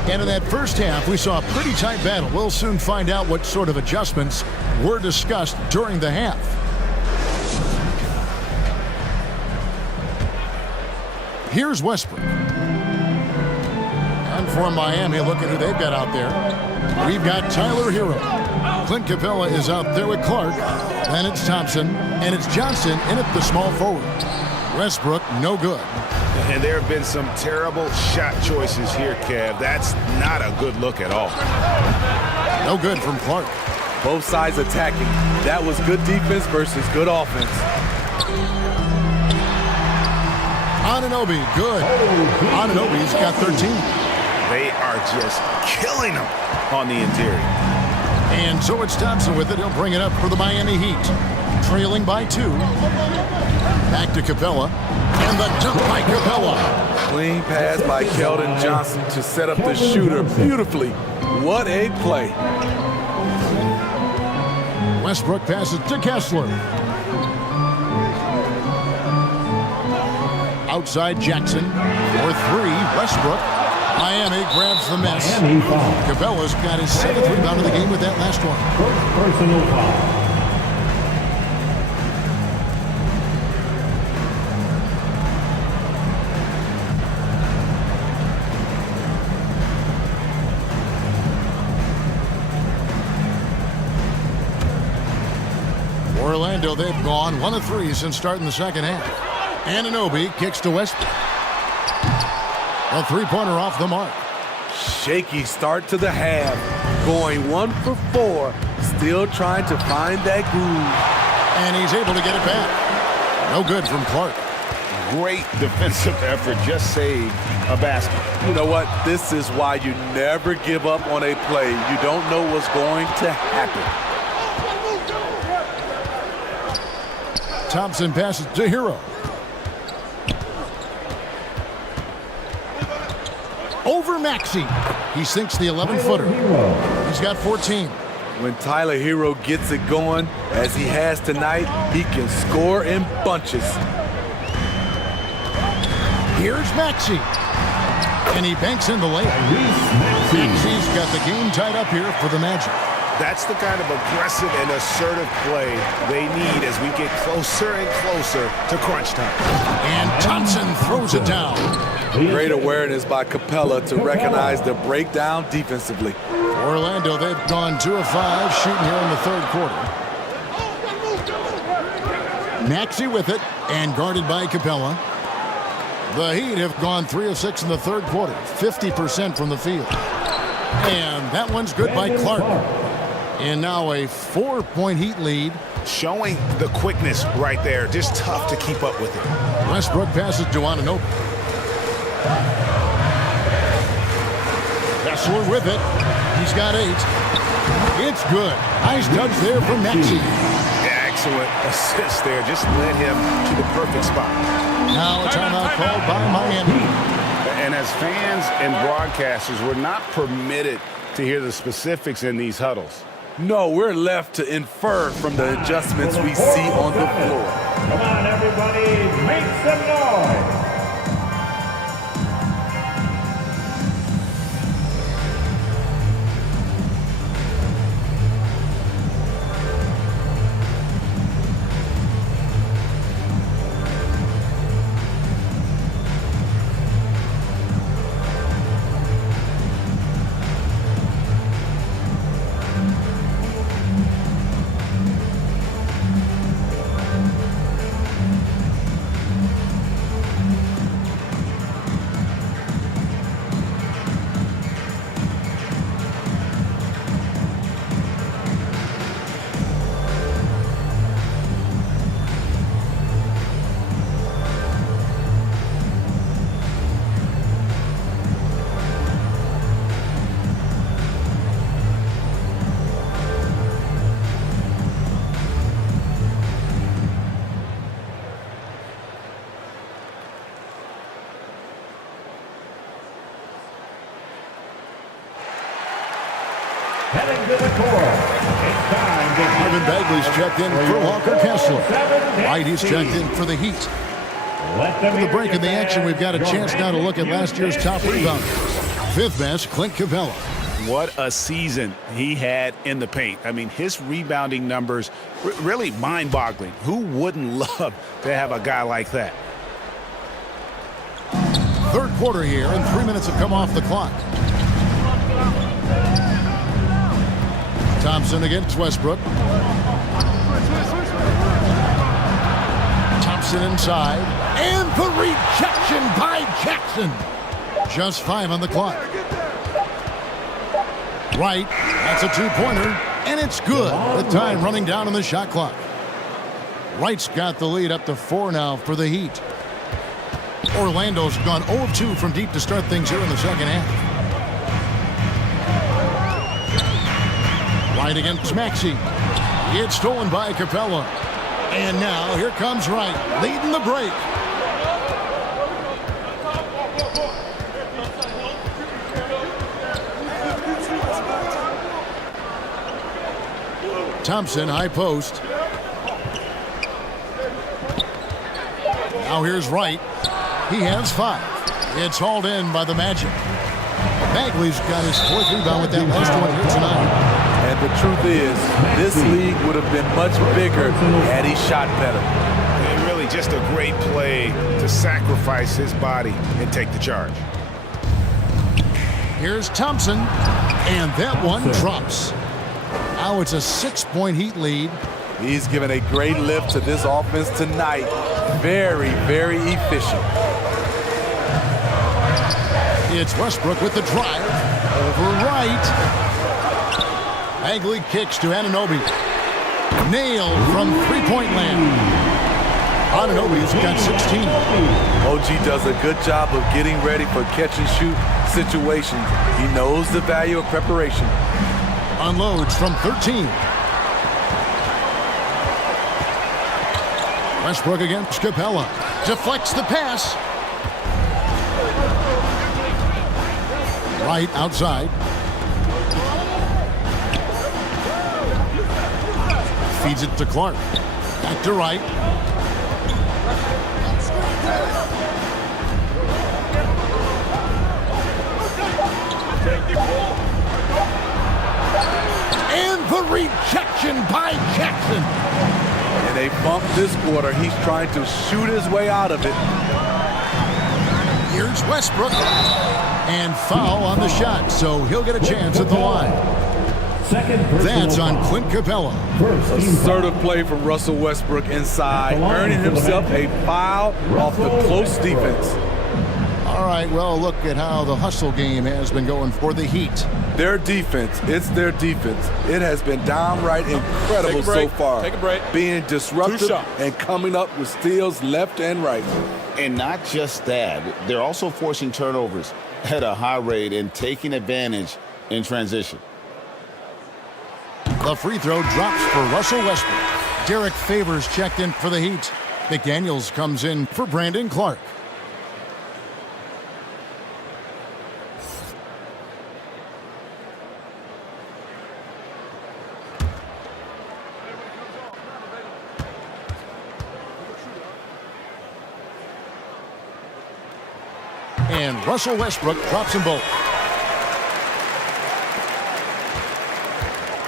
And in that first half, we saw a pretty tight battle. We'll soon find out what sort of adjustments were discussed during the half. Here's Westbrook. And for Miami, look at who they've got out there. We've got Tyler Hero. Clint Capella is out there with Clark. Then it's Thompson. And it's Johnson in at the small forward. Westbrook, no good. And there have been some terrible shot choices here, Kev. That's not a good look at all. No good from Clark. Both sides attacking. That was good defense versus good offense. Anunoby, good. Anunoby's got 13. They are just killing them on the interior. And so it's Thompson with it. He'll bring it up for the Miami Heat. Trailing by 2. Back to Capella. And the dunk by Capella. Clean pass by Keldon Johnson to set up the shooter beautifully. What a play. Westbrook passes to Kessler. Outside Jackson for 3. Westbrook. Miami grabs the miss. Capella's got his 7th rebound of the game with that last one. Personal foul. Orlando, they've gone 1 of 3 since starting the second half. Anunoby kicks to Westbrook. A three-pointer off the mark. Shaky start to the half. Going 1 for 4. Still trying to find that groove. And he's able to get it back. No good from Clark. Great defensive effort. Just saved a basket. You know what? This is why you never give up on a play. You don't know what's going to happen. Thompson passes to Hero. Over Maxey. He sinks the 11-footer. He's got 14. When Tyler Hero gets it going, as he has tonight, he can score in bunches. Here's Maxey. And he banks in the layup. Maxey's got the game tied up here for the Magic. That's the kind of aggressive and assertive play they need as we get closer and closer to crunch time. And Thompson throws it down. Great awareness by Capella to recognize the breakdown defensively. Orlando, they've gone 2 of 5 shooting here in the third quarter. Maxey with it and guarded by Capella. The Heat have gone 3 of 6 in the third quarter, 50% from the field. And that one's good by Clark. And now a 4-point Heat lead. Showing the quickness right there. Just tough to keep up with it. Westbrook passes to Anunoby. Kessler with it. He's got 8. It's good. Nice touch there from Maxey. Excellent assist there. Just led him to the perfect spot. Now a timeout called by Miami. And as fans and broadcasters, we're not permitted to hear the specifics in these huddles. No, we're left to infer from the adjustments we see on the floor. Come on, everybody, make some noise. Heading to the court. It's time to Marvin Bagley's checked in for Walker Kessler. White, he's checked in for the Heat. With the break in the action, we've got a chance now to look at last year's top rebounder. Fifth best, Clint Capella. What a season he had in the paint. I mean, his rebounding numbers really mind-boggling. Who wouldn't love to have a guy like that? Third quarter here, and 3 minutes have come off the clock. Thompson against Westbrook. Thompson inside. And the rejection by Jackson. Just 5 on the clock. Right, that's a two-pointer, and it's good. The time running down on the shot clock. Wright's got the lead up to 4 now for the Heat. Orlando's gone 0 of 2 from deep to start things here in the second half. Wright against Maxey. It's stolen by Capella. And now here comes Wright, leading the break. Thompson, high post. Now here's Wright. He has 5. It's hauled in by the Magic. Bagley's got his 4th rebound with that last one here tonight. And the truth is, this league would have been much bigger had he shot better. And really just a great play to sacrifice his body and take the charge. Here's Thompson, and that one drops. Now it's a 6-point Heat lead. He's given a great lift to this offense tonight. Very, very efficient. It's Westbrook with the drive. Over Wright. Bagley kicks to Anunoby. Nailed from three-point land. Anunoby's got 16. OG does a good job of getting ready for catch-and-shoot situations. He knows the value of preparation. Unloads from 13. Westbrook against Capella. Deflects the pass. Right outside. Feeds it to Clark. Back to Wright. And the rejection by Jackson. And they bumped this quarter. He's trying to shoot his way out of it. Here's Westbrook. And foul on the shot, so he'll get a chance at the line. That's on Clint Capella. Assertive play from Russell Westbrook inside, earning himself a foul off the close defense. All right, well, look at how the hustle game has been going for the Heat. Their defense, it's their defense. It has been downright incredible so far. Take a break. Being disruptive and coming up with steals left and right. And not just that, they're also forcing turnovers at a high rate and taking advantage in transition. The free throw drops for Russell Westbrook. Derek Favors checked in for the Heat. McDaniels comes in for Brandon Clark. And Russell Westbrook drops them both.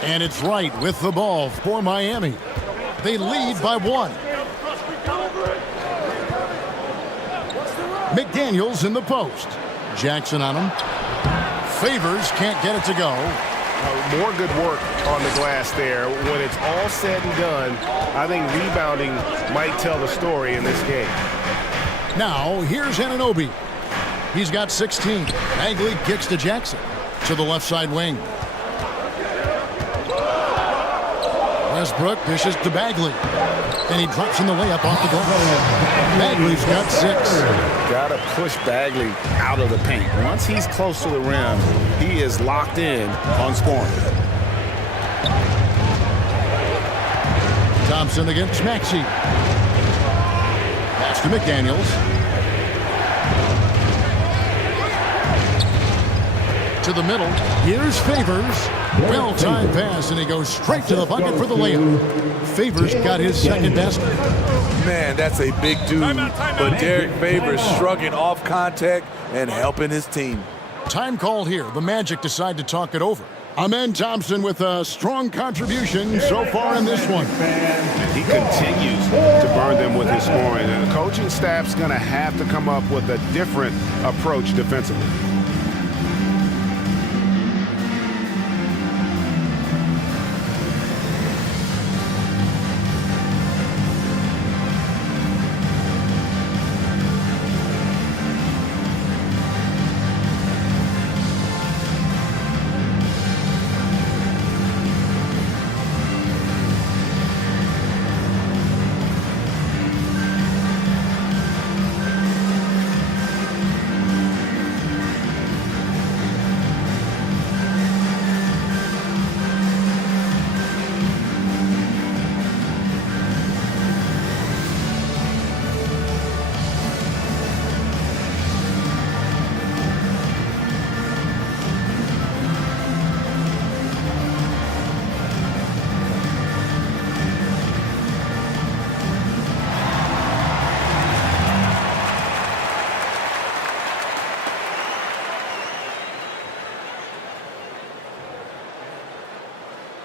And it's Wright with the ball for Miami. They lead by 1. McDaniels in the post. Jackson on him. Favors can't get it to go. More good work on the glass there. When it's all said and done, I think rebounding might tell the story in this game. Now, here's Anunoby. He's got 16. Bagley kicks to Jackson to the left side wing. Westbrook dishes to Bagley. And he drops in the layup off the glass. Bagley's got 6. Gotta push Bagley out of the paint. Once he's close to the rim, he is locked in on scoring. Thompson against Maxey. Pass to McDaniels. to the middle. Here's Favors. Well-timed pass, and he goes straight to the bucket for the layup. Favors got his second basket. Man, that's a big dude. But Derek Favors shrugging off contact and helping his team. Time called here. The Magic decide to talk it over. Amen Thompson with a strong contribution so far in this one. And he continues to burn them with his scoring. And the coaching staff's going to have to come up with a different approach defensively.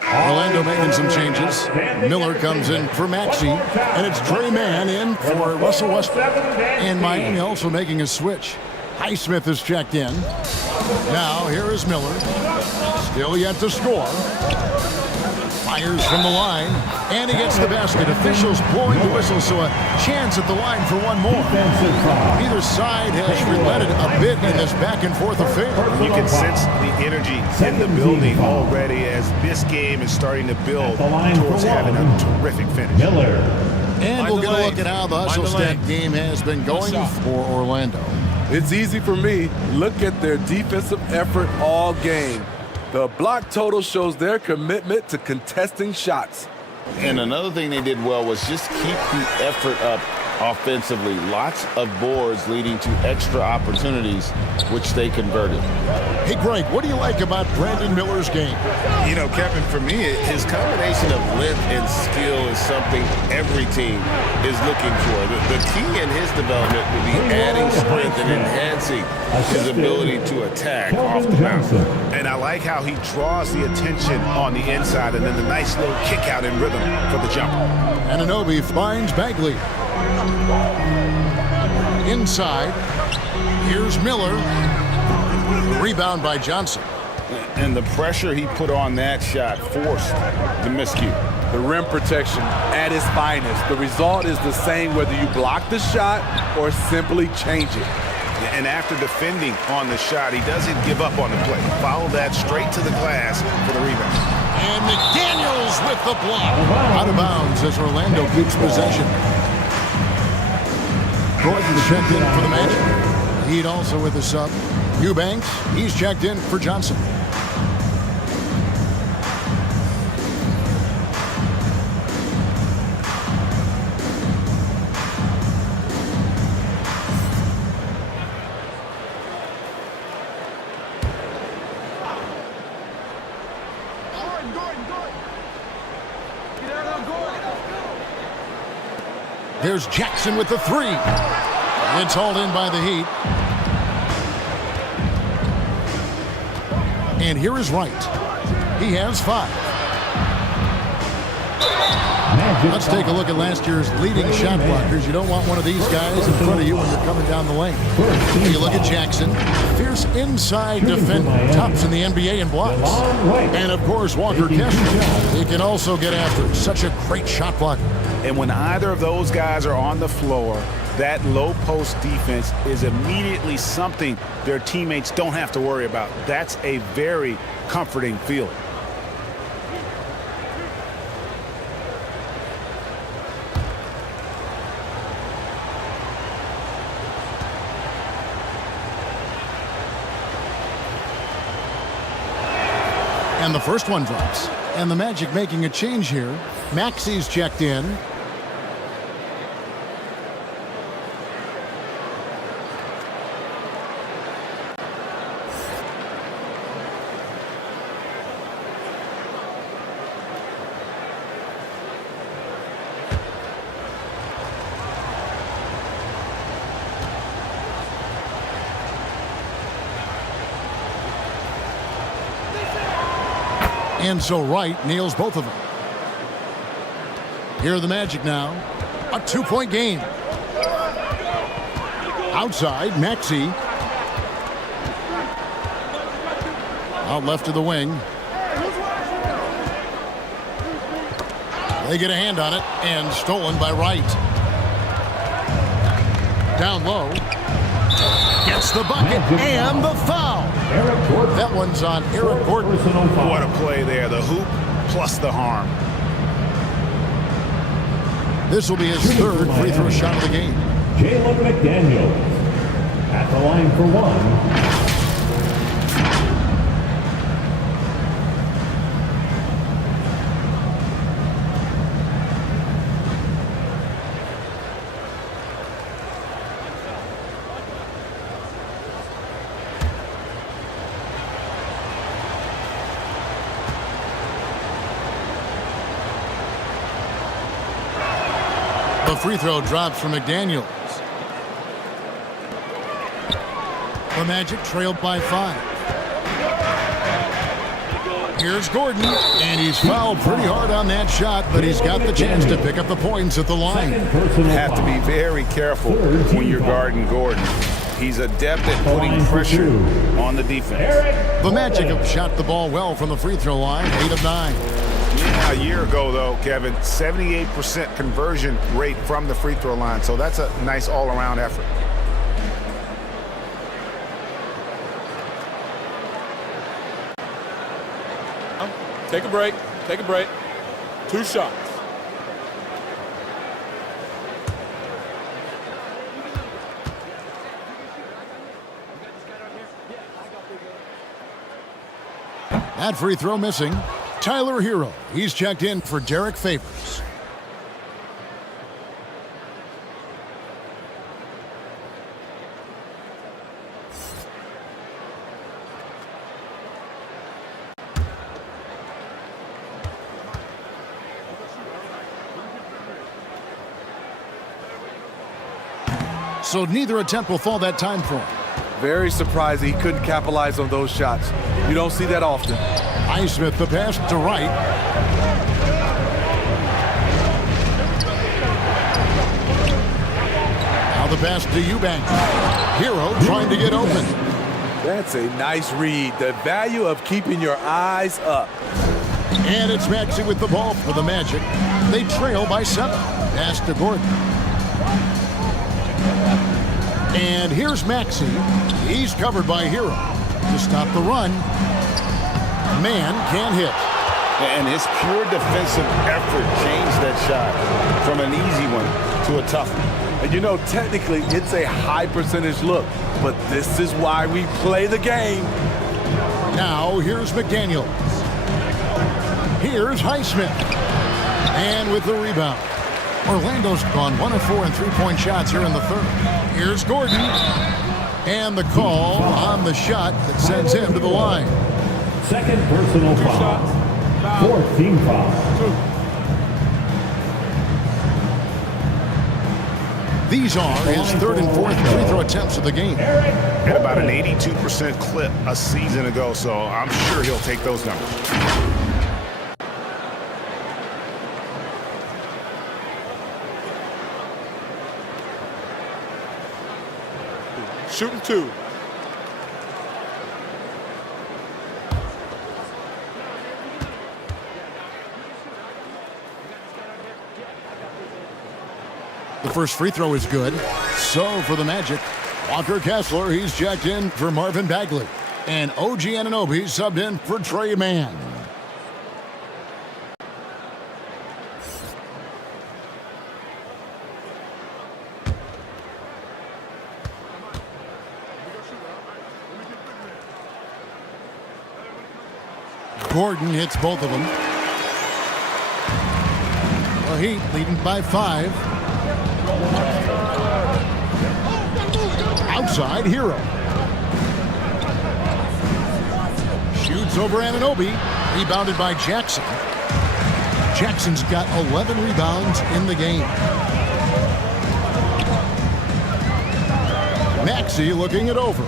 Orlando making some changes. Miller comes in for Maxey, and it's Trey Mann in for Russell Westbrook. And Miami also making a switch. Highsmith is checked in. Now here is Miller. Still yet to score. Fires from the line, and he gets the basket. Officials blowing the whistle, so a chance at the line for one more. Either side has relented a bit in this back-and-forth affair. You can sense the energy in the building already as this game is starting to build towards having a terrific finish. And we'll get a look at how the hustle stat game has been going for Orlando. It's easy for me. Look at their defensive effort all game. The block total shows their commitment to contesting shots. And another thing they did well was just keep the effort up offensively. Lots of boards leading to extra opportunities, which they converted. Hey, Greg, what do you like about Brandon Miller's game? You know, Kevin, for me, his combination of length and skill is something every team is looking for. The key in his development will be adding strength and enhancing his ability to attack off the bounce. And I like how he draws the attention on the inside and then the nice little kick out in rhythm for the jumper. Anunoby finds Bagley. Inside, here's Miller. Rebound by Johnson. And the pressure he put on that shot forced the miscue. The rim protection at its finest. The result is the same whether you block the shot or simply change it. And after defending on the shot, he doesn't give up on the play. Follow that straight to the glass for the rebound. And McDaniels with the block. Out of bounds as Orlando keeps possession. Gordon checked in for the Magic. Heat also with the sub. Eubanks, he's checked in for Johnson. Here's Jackson with the three. It's hauled in by the Heat. And here is Wright. He has 5. Let's take a look at last year's leading shot blockers. You don't want one of these guys in front of you when you're coming down the lane. You look at Jackson. Fierce inside defender. Tops in the NBA in blocks. And, of course, Walker Kessler. He can also get after. Such a great shot blocker. And when either of those guys are on the floor, that low post defense is immediately something their teammates don't have to worry about. That's a very comforting feeling. And the first one drops. And the Magic making a change here. Maxey's checked in. And so Wright nails both of them. Here are the Magic now. A 2-point game. Outside, Maxey. Out left of the wing. They get a hand on it, and stolen by Wright. Down low. Gets the bucket, and the foul. That one's on Eric Gordon. What a play there. The hoop plus the harm. This will be his third free throw shot of the game. Jalen McDaniels at the line for one. The free throw drops from McDaniels. The Magic trailed by 5. Here's Gordon, and he's fouled pretty hard on that shot, but he's got the chance to pick up the points at the line. Have to be very careful when you're guarding Gordon. He's adept at putting pressure on the defense. The Magic have shot the ball well from the free throw line, 8 of 9. A year ago, though, Kevin, 78% conversion rate from the free throw line. So that's a nice all-around effort. Take a break. Take a break. 2 shots. That free throw missing. Tyler Hero. He's checked in for Derek Favors. So neither attempt will fall that time for him. Very surprised he couldn't capitalize on those shots. You don't see that often. Highsmith, the pass to Wright. Now the pass to Eubanks. Hero trying to get open. That's a nice read. The value of keeping your eyes up. And it's Maxey with the ball for the Magic. They trail by 7. Pass to Gordon. And here's Maxey. He's covered by Hero. To stop the run. Man can't hit. And his pure defensive effort changed that shot from an easy one to a tough one. And you know, technically, it's a high percentage look, but this is why we play the game. Now, here's McDaniels. Here's Highsmith. And with the rebound. Orlando's gone 1 of 4 in three-point shots here in the third. Here's Gordon. And the call on the shot that sends him to the line. Second personal foul. 4th team foul. These are his third and fourth free throw attempts of the game. At about an 82% clip a season ago, so I'm sure he'll take those numbers. Shooting 2. The first free throw is good. So for the Magic, Walker Kessler, he's checked in for Marvin Bagley. And OG Anunoby subbed in for Trey Mann. Gordon hits both of them. The Heat leading by 5. Outside, Hero. Shoots over Anunoby. Rebounded by Jackson. Jackson's got 11 rebounds in the game. Maxey looking it over.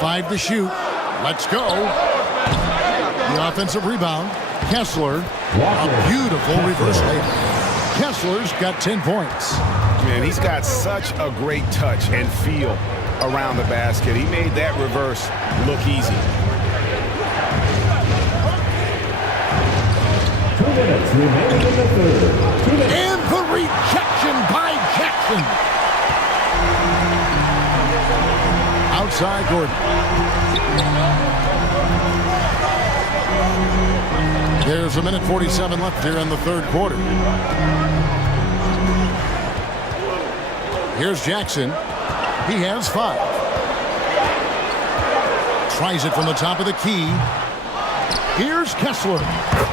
5 to shoot. Let's go. The offensive rebound. Kessler. A beautiful reverse layup. Kessler's got 10 points. Man, he's got such a great touch and feel around the basket. He made that reverse look easy. 2 minutes remaining in the third. And the rejection by Jackson. Outside Gordon. There's a minute 47 left here in the third quarter. Here's Jackson. He has 5. Tries it from the top of the key. Here's Kessler.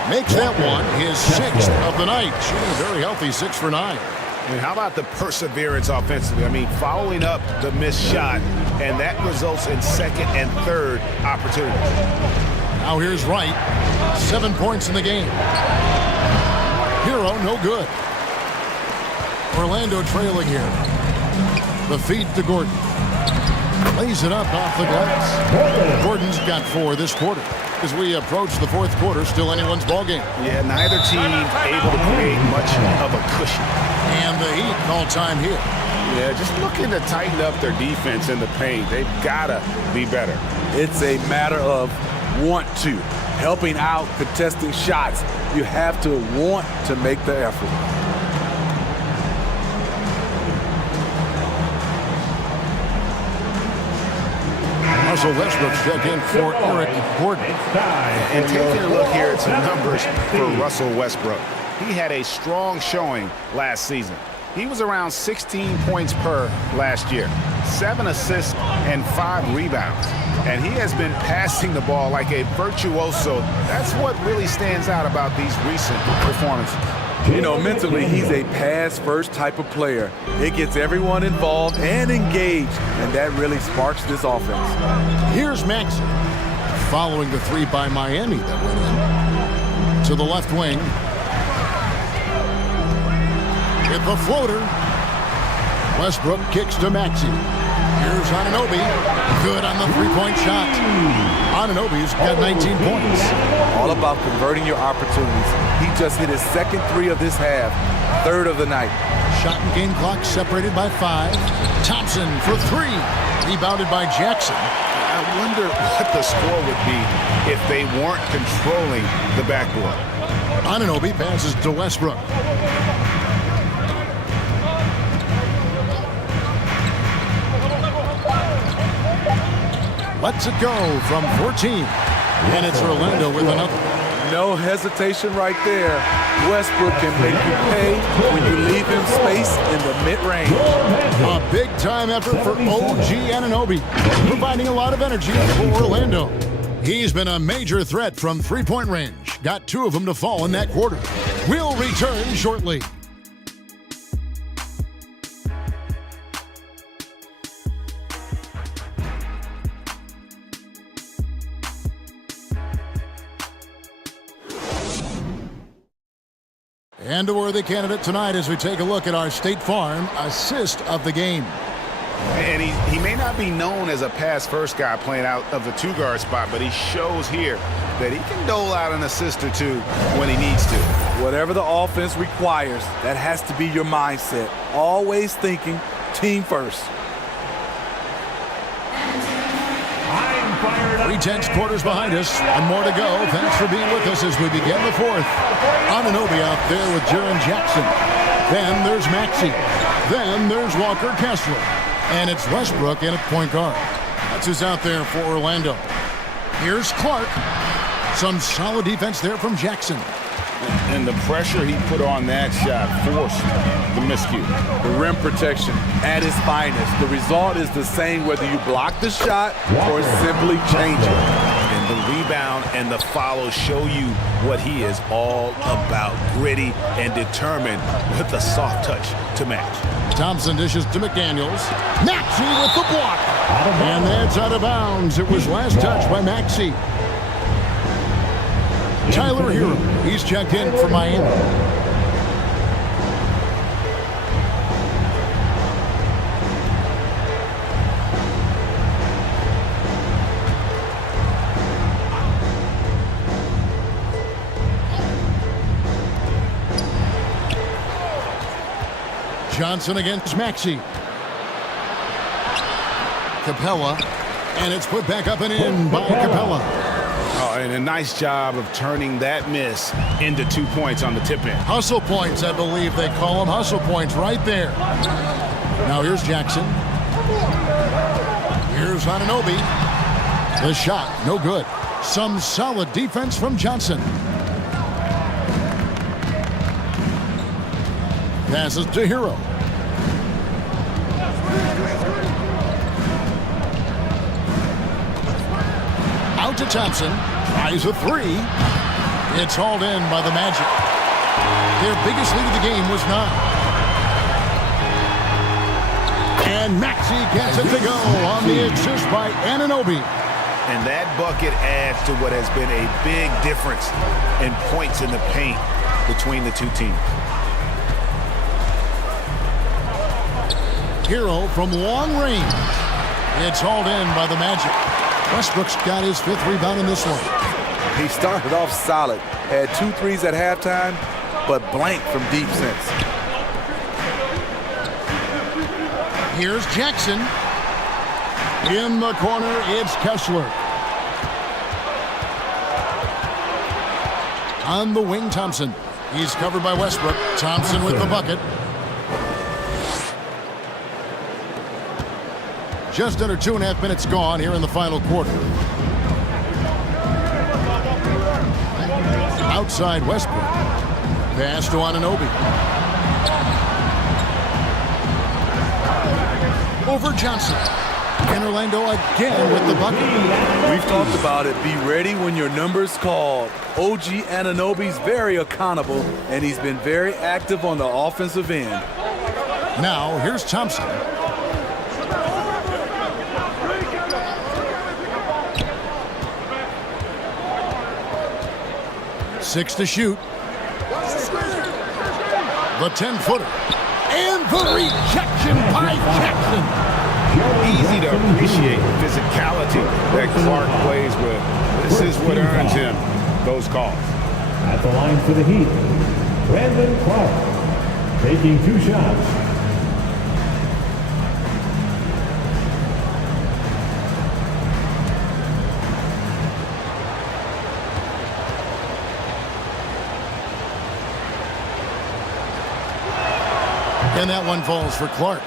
Makes that one his 6th of the night. Shooting a very healthy 6 for 9. And how about the perseverance offensively? I mean, following up the missed shot, and that results in second and third opportunities. Now here's Wright. 7 points in the game. Hero, no good. Orlando trailing here. The feed to Gordon. Lays it up off the glass. Gordon's got 4 this quarter. As we approach the fourth quarter, still anyone's ballgame. Yeah, neither team able to create much of a cushion. And the Heat all time here. Yeah, just looking to tighten up their defense in the paint. They've got to be better. It's a matter of want to. Helping out, contesting shots. You have to want to make the effort. Russell Westbrook's check in for Eric Gordon. And taking a look here at some numbers for Russell Westbrook. He had a strong showing last season. He was around 16 points per last year, 7 assists and 5 rebounds. And he has been passing the ball like a virtuoso. That's what really stands out about these recent performances. You know, mentally, he's a pass-first type of player. It gets everyone involved and engaged, and that really sparks this offense. Here's Maxey, following the 3 by Miami that went in. To the left wing. With the floater. Westbrook kicks to Maxey. Here's Anunoby. Good on the 3-point shot. Anunoby's got 19 points. All about converting your opportunities. He just hit his second 3 of this half, 3rd of the night. Shot and game clock separated by 5. Thompson for 3. Rebounded by Jackson. I wonder what the score would be if they weren't controlling the backboard. Anunoby passes to Westbrook. Lets it go from 14. And it's Orlando with another. No hesitation right there. Westbrook can make you pay when you leave him space in the mid-range. A big-time effort for OG Anunoby, providing a lot of energy for Orlando. He's been a major threat from 3-point range. Got 2 of them to fall in that quarter. We'll return shortly. And a worthy candidate tonight as we take a look at our State Farm assist of the game. And he may not be known as a pass-first guy playing out of the 2-guard spot, but he shows here that he can dole out an assist or 2 when he needs to. Whatever the offense requires, that has to be your mindset. Always thinking team first. 3 tenths quarters behind us and more to go. Thanks for being with us as we begin the fourth. Anunoby out there with Jaren Jackson. Then there's Maxey. Then there's Walker Kessler. And it's Westbrook in at point guard. That's who's out there for Orlando. Here's Clark. Some solid defense there from Jackson. And the pressure he put on that shot forced the miscue. The rim protection at its finest. The result is the same whether you block the shot or simply change it. And the rebound and the follow show you what he is all about. Gritty and determined with a soft touch to match. Thompson dishes to McDaniels. Maxey with the block. And that's out of bounds. It was last touch by Maxey. Tyler Hero, he's checked in for Miami. Johnson against Maxey. Capella, and it's put back up and in by Capella. Oh, and a nice job of turning that miss into 2 points on the tip-in. Hustle points, I believe they call them. Hustle points right there. Now here's Jackson. Here's Anunoby. The shot, no good. Some solid defense from Johnson. Passes to Hero. Out to Thompson. Tries a three. It's hauled in by the Magic. Their biggest lead of the game was 9. And Maxey gets it to go on the assist by Anunoby. And that bucket adds to what has been a big difference in points in the paint between the two teams. Hero from long range. It's hauled in by the Magic. Westbrook's got his 5th rebound in this one. He started off solid, had 2 threes at halftime, but blank from deep since. Here's Jackson. In the corner, it's Kessler. On the wing, Thompson. He's covered by Westbrook. Thompson with the bucket. Just under 2.5 minutes gone here in the final quarter. Outside Westbrook. Pass to Anunoby. Over Johnson. And Orlando again with the bucket. We've talked about it. Be ready when your number's called. OG Anunoby's very accountable, and he's been very active on the offensive end. Now, here's Thompson. Six to shoot. The 10-footer. And the rejection by Jackson. Easy to appreciate the physicality that Clark plays with. This is what earns him those calls. At the line for the Heat, Brandon Clark taking 2 shots. And that one falls for Clark.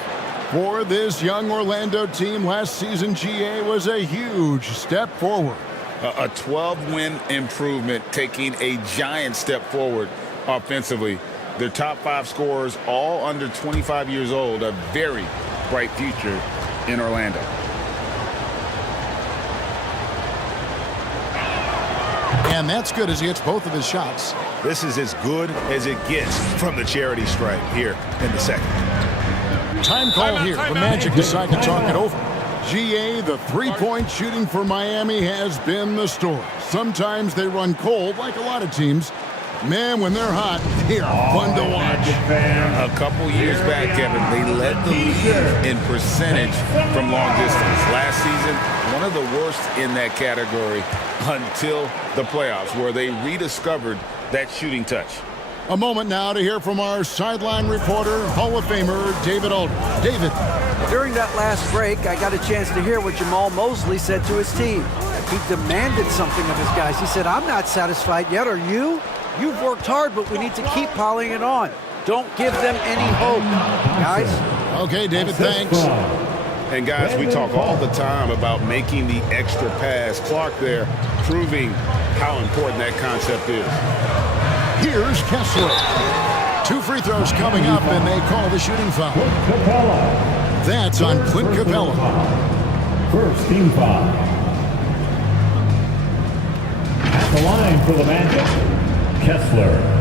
For this young Orlando team, last season GA was a huge step forward. A 12-win improvement, taking a giant step forward offensively. Their top 5 scorers, all under 25 years old, a very bright future in Orlando. And that's good as he hits both of his shots. This is as good as it gets from the charity stripe here in the second. Time call here. The Magic decide to talk it over. GA, the 3-point shooting for Miami has been the story. Sometimes they run cold like a lot of teams. Man, when they're hot, they are fun to watch. A couple years back, Kevin, they led the league in percentage from long distance. Last season, one of the worst in that category until the playoffs, where they rediscovered that shooting touch. A moment now to hear from our sideline reporter, Hall of Famer David Aldridge. David. During that last break, I got a chance to hear what Jamal Mosley said to his team. He demanded something of his guys. He said, "I'm not satisfied yet, are you? You've worked hard, but we need to keep piling it on. Don't give them any hope, guys." Okay, David, thanks. And guys, we talk all the time about making the extra pass. Clark there proving how important that concept is. Here's Kessler. 2 free throws coming up, and they call the shooting foul. That's on Clint Capella. First team foul. At the line for the Magic, Kessler.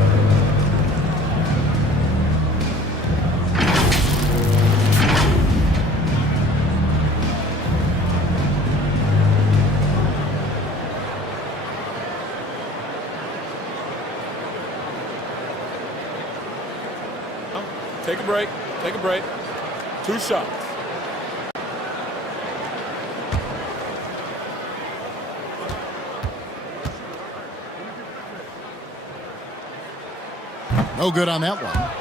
Take a break. Take a break. 2 shots. No good on that one.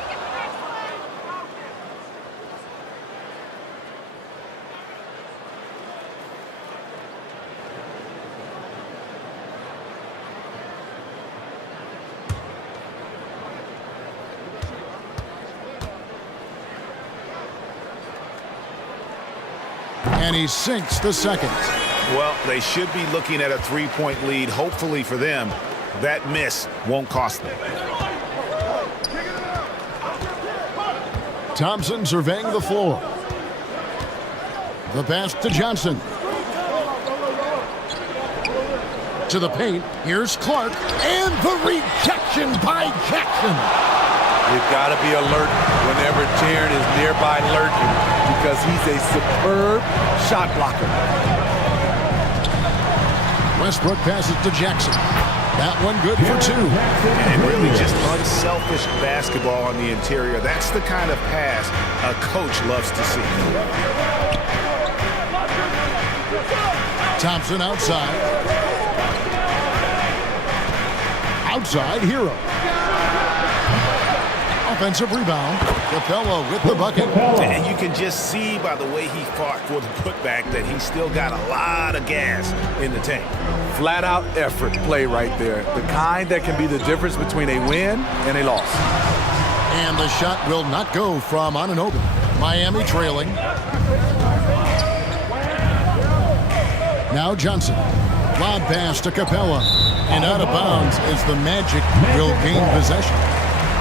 And he sinks the second. Well, they should be looking at a three-point lead. Hopefully for them, that miss won't cost them. Thompson surveying the floor. The pass to Johnson. To the paint. Here's Clark. And the rejection by Jackson. You've got to be alert whenever Jaren is nearby lurking because he's a superb shot blocker. Westbrook passes to Jackson. That one good for two. And really just unselfish basketball on the interior. That's the kind of pass a coach loves to see. Thompson outside. Outside, Hero. Offensive rebound. Capella with the bucket. And you can just see by the way he fought for the putback that he's still got a lot of gas in the tank. Flat out effort play right there. The kind that can be the difference between a win and a loss. And the shot will not go from Anunoby. Miami trailing. Now Johnson. Lob pass to Capella. And out of bounds as the Magic will gain possession.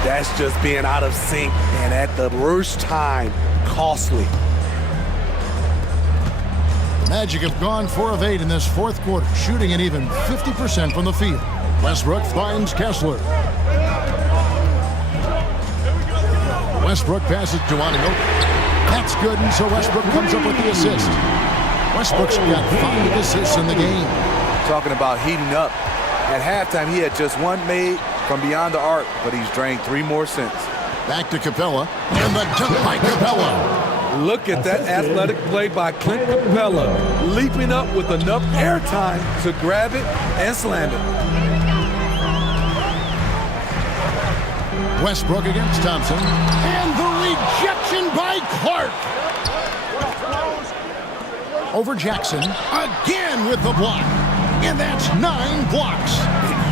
That's just being out of sync and at the worst time, costly. The Magic have gone 4 of 8 in this fourth quarter, shooting at even 50% from the field. Westbrook finds Kessler. Westbrook passes to Anunoby. That's good, and so Westbrook comes up with the assist. Westbrook's got 5 assists in the game. Talking about heating up. At halftime, he had just one made from beyond the arc, but he's drained 3 more since. Back to Capella, and the dunk by Capella. Look at that athletic play by Clint Capella, leaping up with enough airtime to grab it and slam it. Westbrook against Thompson, and the rejection by Clark. Over Jackson, again with the block, and that's 9 blocks.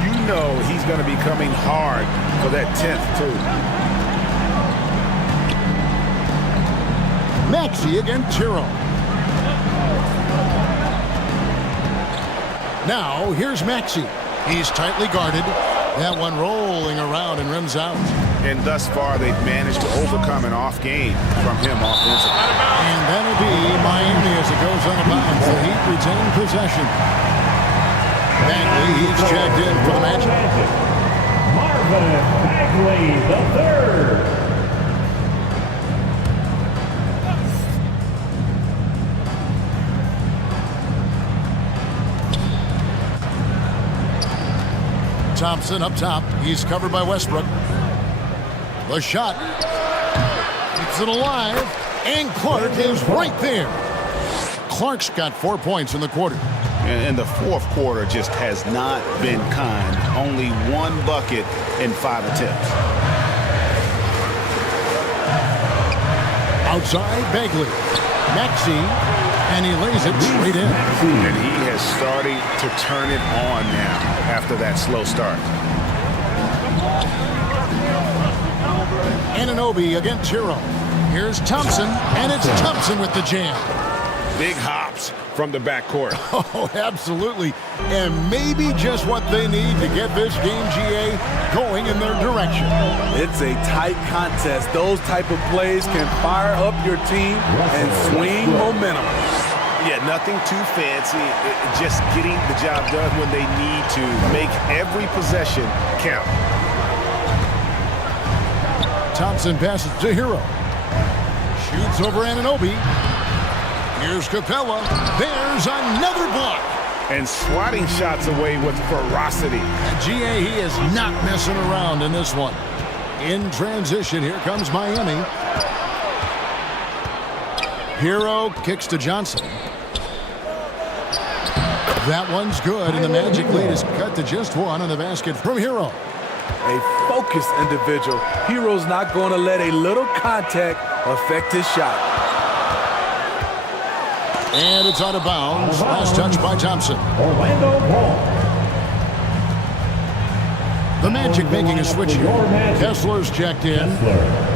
You know he's going to be coming hard for that 10th, too. Maxey against Tiro. Now, here's Maxey. He's tightly guarded. That one rolling around and rims out. And thus far, they've managed to overcome an off game from him offensively. And that'll be Miami as it goes out of bounds. The Heat retain possession. Bagley, he's checked in for the Magic. Marvin Bagley, the third. Thompson up top. He's covered by Westbrook. The shot. Keeps it alive. And Clark is right there. Clark's got 4 points in the quarter. And the fourth quarter just has not been kind. Only 1 bucket in 5 attempts. Outside, Bagley. Maxey, and he lays it straight in. And he has started to turn it on now after that slow start. Anunoby against Tiro. Here's Thompson, and it's Thompson with the jam. Big hops from the backcourt. Oh, absolutely. And maybe just what they need to get this game, GA, going in their direction. It's a tight contest. Those type of plays can fire up your team and swing momentum. Yeah, nothing too fancy. Just getting the job done when they need to. Make every possession count. Thompson passes to Hero. Shoots over Anunoby. Here's Capella. There's another block. And swatting shots away with ferocity. GA, he is not messing around in this one. In transition, here comes Miami. Hero kicks to Johnson. That one's good, and the Magic lead is cut to just 1 on the basket from Hero. A focused individual. Hero's not going to let a little contact affect his shot. And it's out of bounds. Last touch by Thompson. Orlando Ball. The Magic making a switch here. Kessler's checked in. Kessler.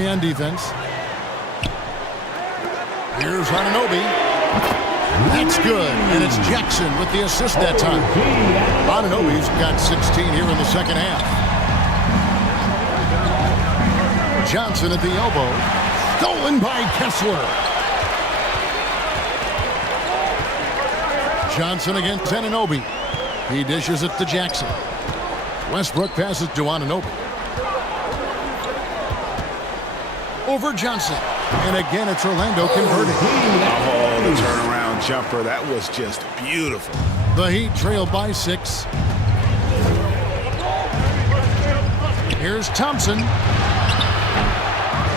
Miami on defense. Here's Anunoby. That's good, and it's Jackson with the assist that time. Anunoby's got 16 here in the second half. Johnson at the elbow. Stolen by Kessler. Johnson against Anunoby. He dishes it to Jackson. Westbrook passes to Anunoby. Over Johnson. And again, it's Orlando converting. Oh, the turnaround jumper. That was just beautiful. The Heat trail by 6. Here's Thompson.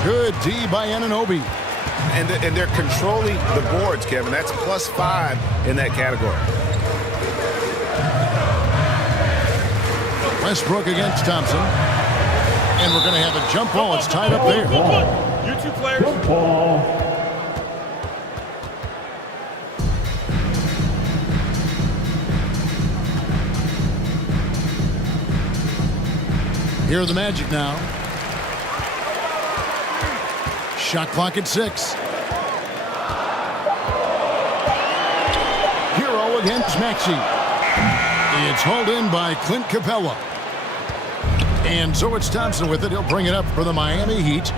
Good D by Anunoby. And they're controlling the boards, Kevin. That's +5 in that category. Westbrook against Thompson. And we're going to have a jump ball. It's tied up there. You two players. Jump ball. Here are the Magic now. Shot clock at 6. Hero against Maxey. It's hauled in by Clint Capella. And so it's Thompson with it. He'll bring it up for the Miami Heat.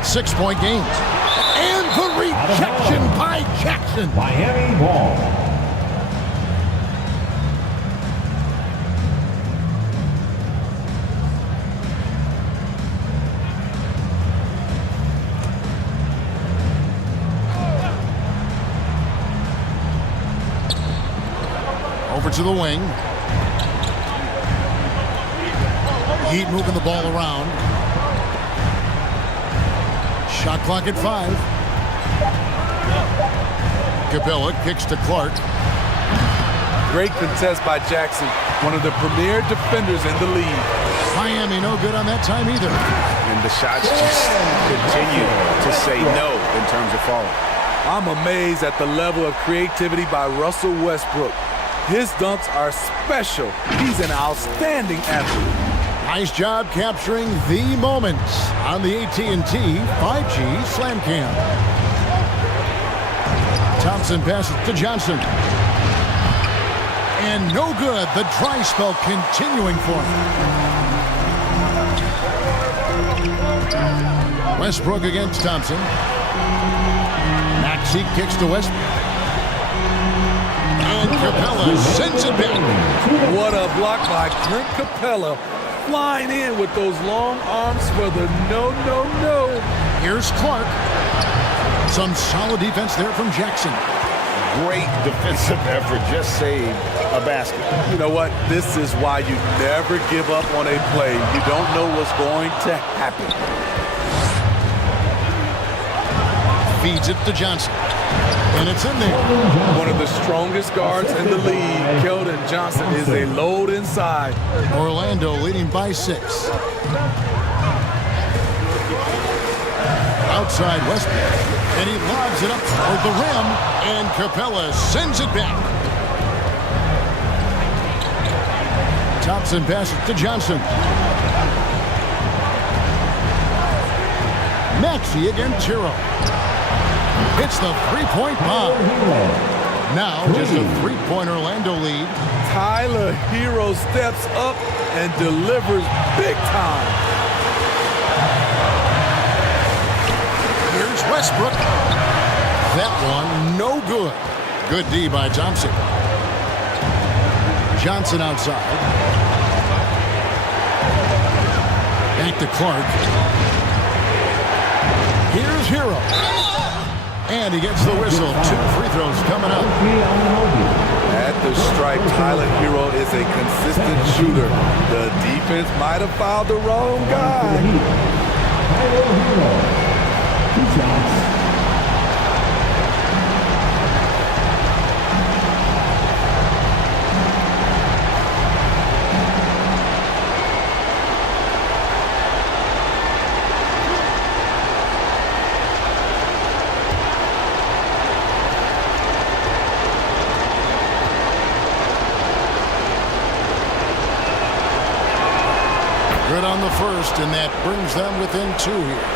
6-point game. And the rejection by Jackson. Miami ball. Over to the wing. Heat moving the ball around. Shot clock at 5. Capella kicks to Clark. Great contest by Jackson, one of the premier defenders in the league. Miami no good on that time either. And the shots just continue to say no in terms of falling. I'm amazed at the level of creativity by Russell Westbrook. His dunks are special. He's an outstanding athlete. Nice job capturing the moments on the AT&T 5G Slam Cam. Thompson passes to Johnson. And no good. The dry spell continuing for him. Westbrook against Thompson. Maxey kicks to Westbrook. And Capella sends it back. What a block by Clint Capella. Flying in with those long arms for the no. Here's Clark. Some solid defense there from Jackson. Great defensive effort. Just saved a basket. You know what? This is why you never give up on a play. You don't know what's going to happen. Feeds it to Johnson. And it's in there. One of the strongest guards in the league, Keldon Johnson, is a load inside. Orlando leading by 6. Outside Westbrook. And he lobs it up toward the rim. And Capella sends it back. Thompson passes to Johnson. Maxey against Hero. Hits the three-point bomb. Now just a 3-point Orlando lead. Tyler Hero steps up and delivers big time. Here's Westbrook. That one no good. Good D by Thompson. Johnson outside. Back to Clark. Here's Hero. And he gets the whistle. 2 free throws coming up. At the stripe, Tyler Hero is a consistent shooter. The defense might have fouled the wrong guy. Tyler Hero. 2 shots. Good on the first, and that brings them within 2 here.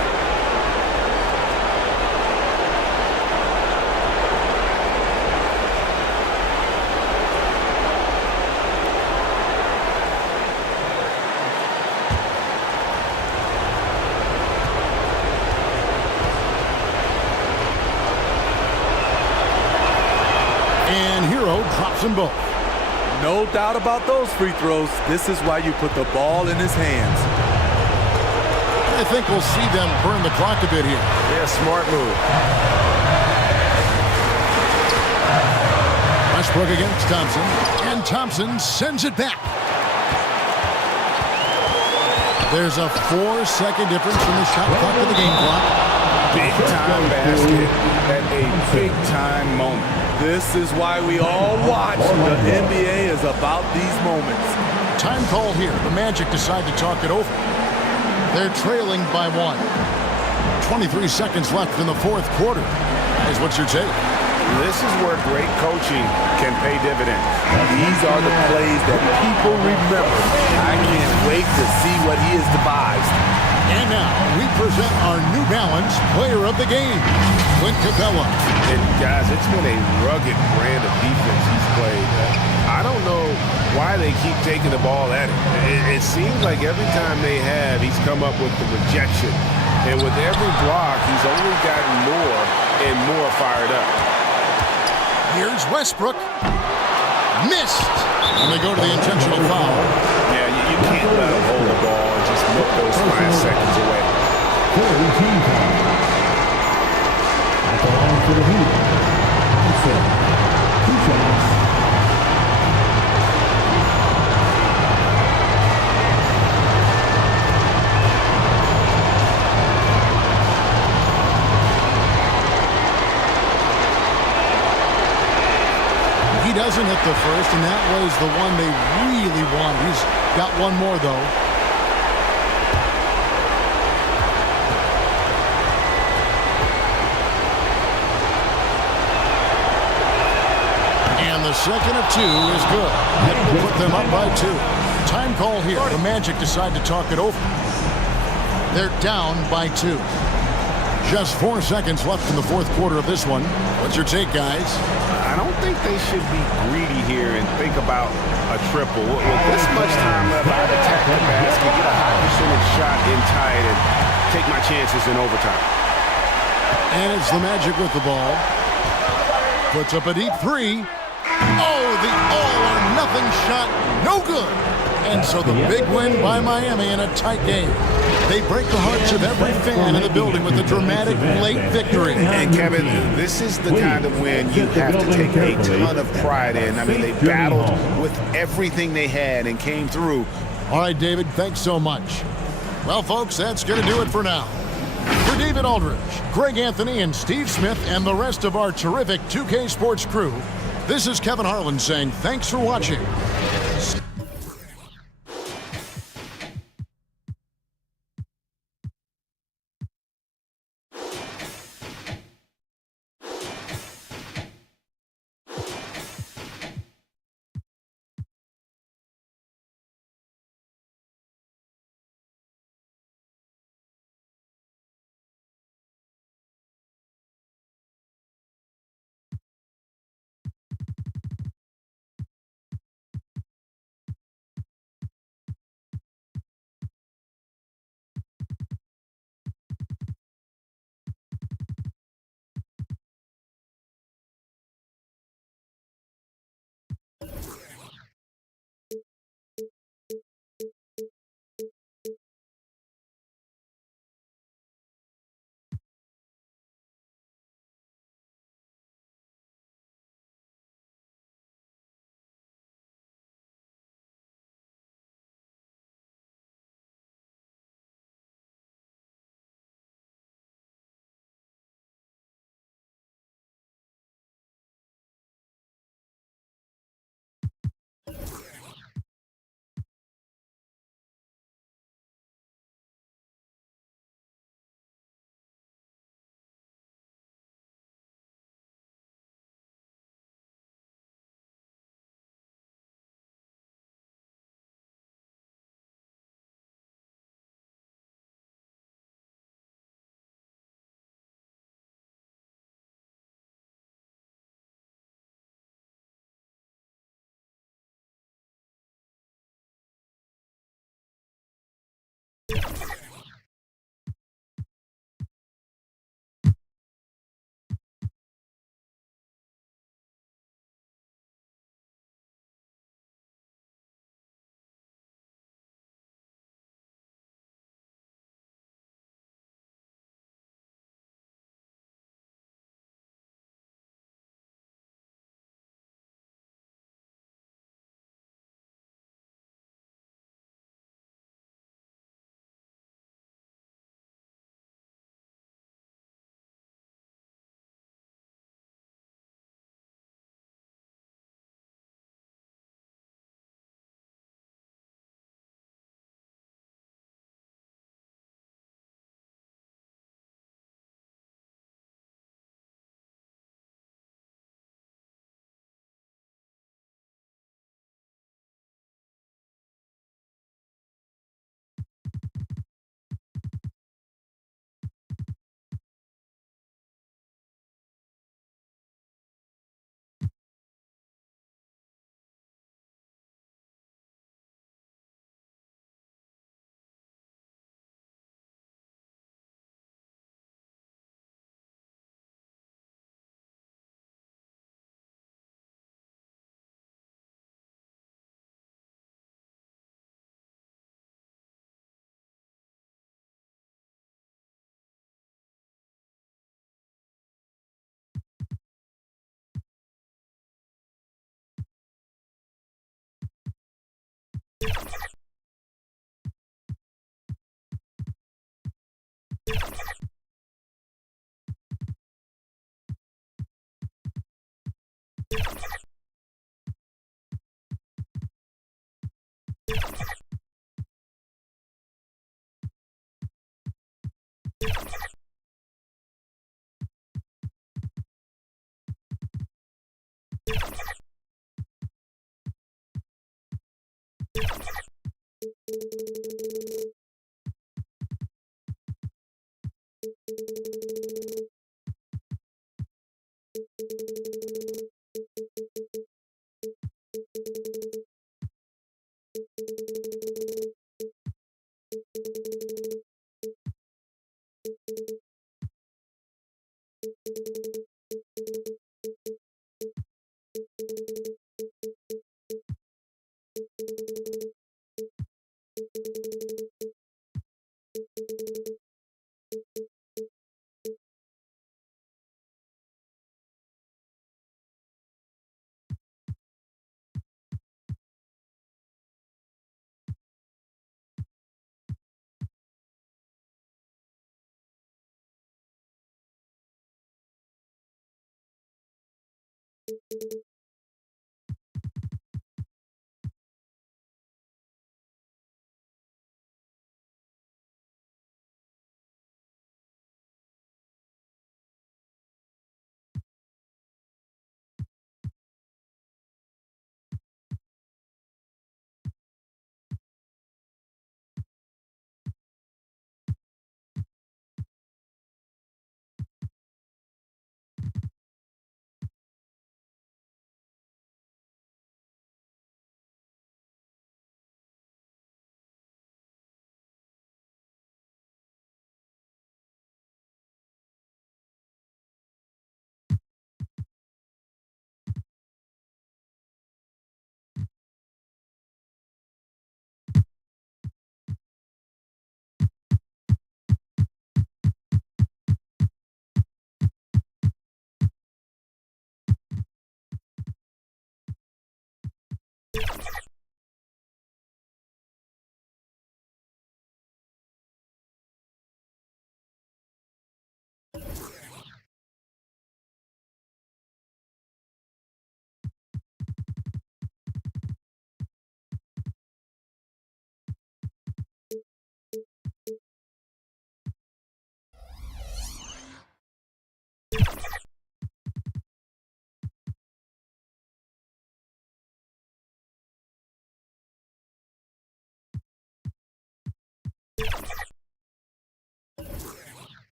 drops them both. No doubt about those free throws. This is why you put the ball in his hands. I think we'll see them burn the clock a bit here. Yeah, smart move. Westbrook against Thompson, and Thompson sends it back. There's a 4-second difference from the shot clock to the game clock. Big-time basket at a big-time moment. This is why we all watch. The NBA is about these moments. Time call here. The Magic decide to talk it over. They're trailing by 1. 23 seconds left in the fourth quarter. Guys, what's your take? This is where great coaching can pay dividends. These are the plays that people remember. I can't wait to see what he has devised. And now we present our New Balance Player of the Game, Clint Capella. And guys, it's been a rugged brand of defense he's played. I don't know why they keep taking the ball at him. It seems like every time they have, he's come up with the rejection. And with every block, he's only gotten more and more fired up. Here's Westbrook. Missed. And they go to the intentional foul. Yeah, you can't let him hold the ball and just look those 5 seconds away. Team foul. At the line for the Heat. Thompson. 2 shots. He doesn't hit the first, and that was the one they really want. He's got one more, though. And the second of 2 is good. It will put them up by 2. Time call here. The Magic decide to talk it over. They're down by 2. Just 4 seconds left in the fourth quarter of this one. What's your take, guys? I don't think they should be greedy here and think about a triple. With this much time left, I'd attack the basket, get a high percentage shot in tight, and take my chances in overtime. And it's the Magic with the ball. Puts up a deep 3. Oh, the all-or-nothing shot. No good. And so the big win by Miami in a tight game. They break the hearts of every fan in the building with a dramatic late victory. And Kevin, this is the kind of win you have to take a ton of pride in. I mean, they battled with everything they had and came through. All right, David, thanks so much. Well, folks, that's going to do it for now. For David Aldridge, Greg Anthony, and Steve Smith, and the rest of our terrific 2K Sports crew, this is Kevin Harlan saying thanks for watching.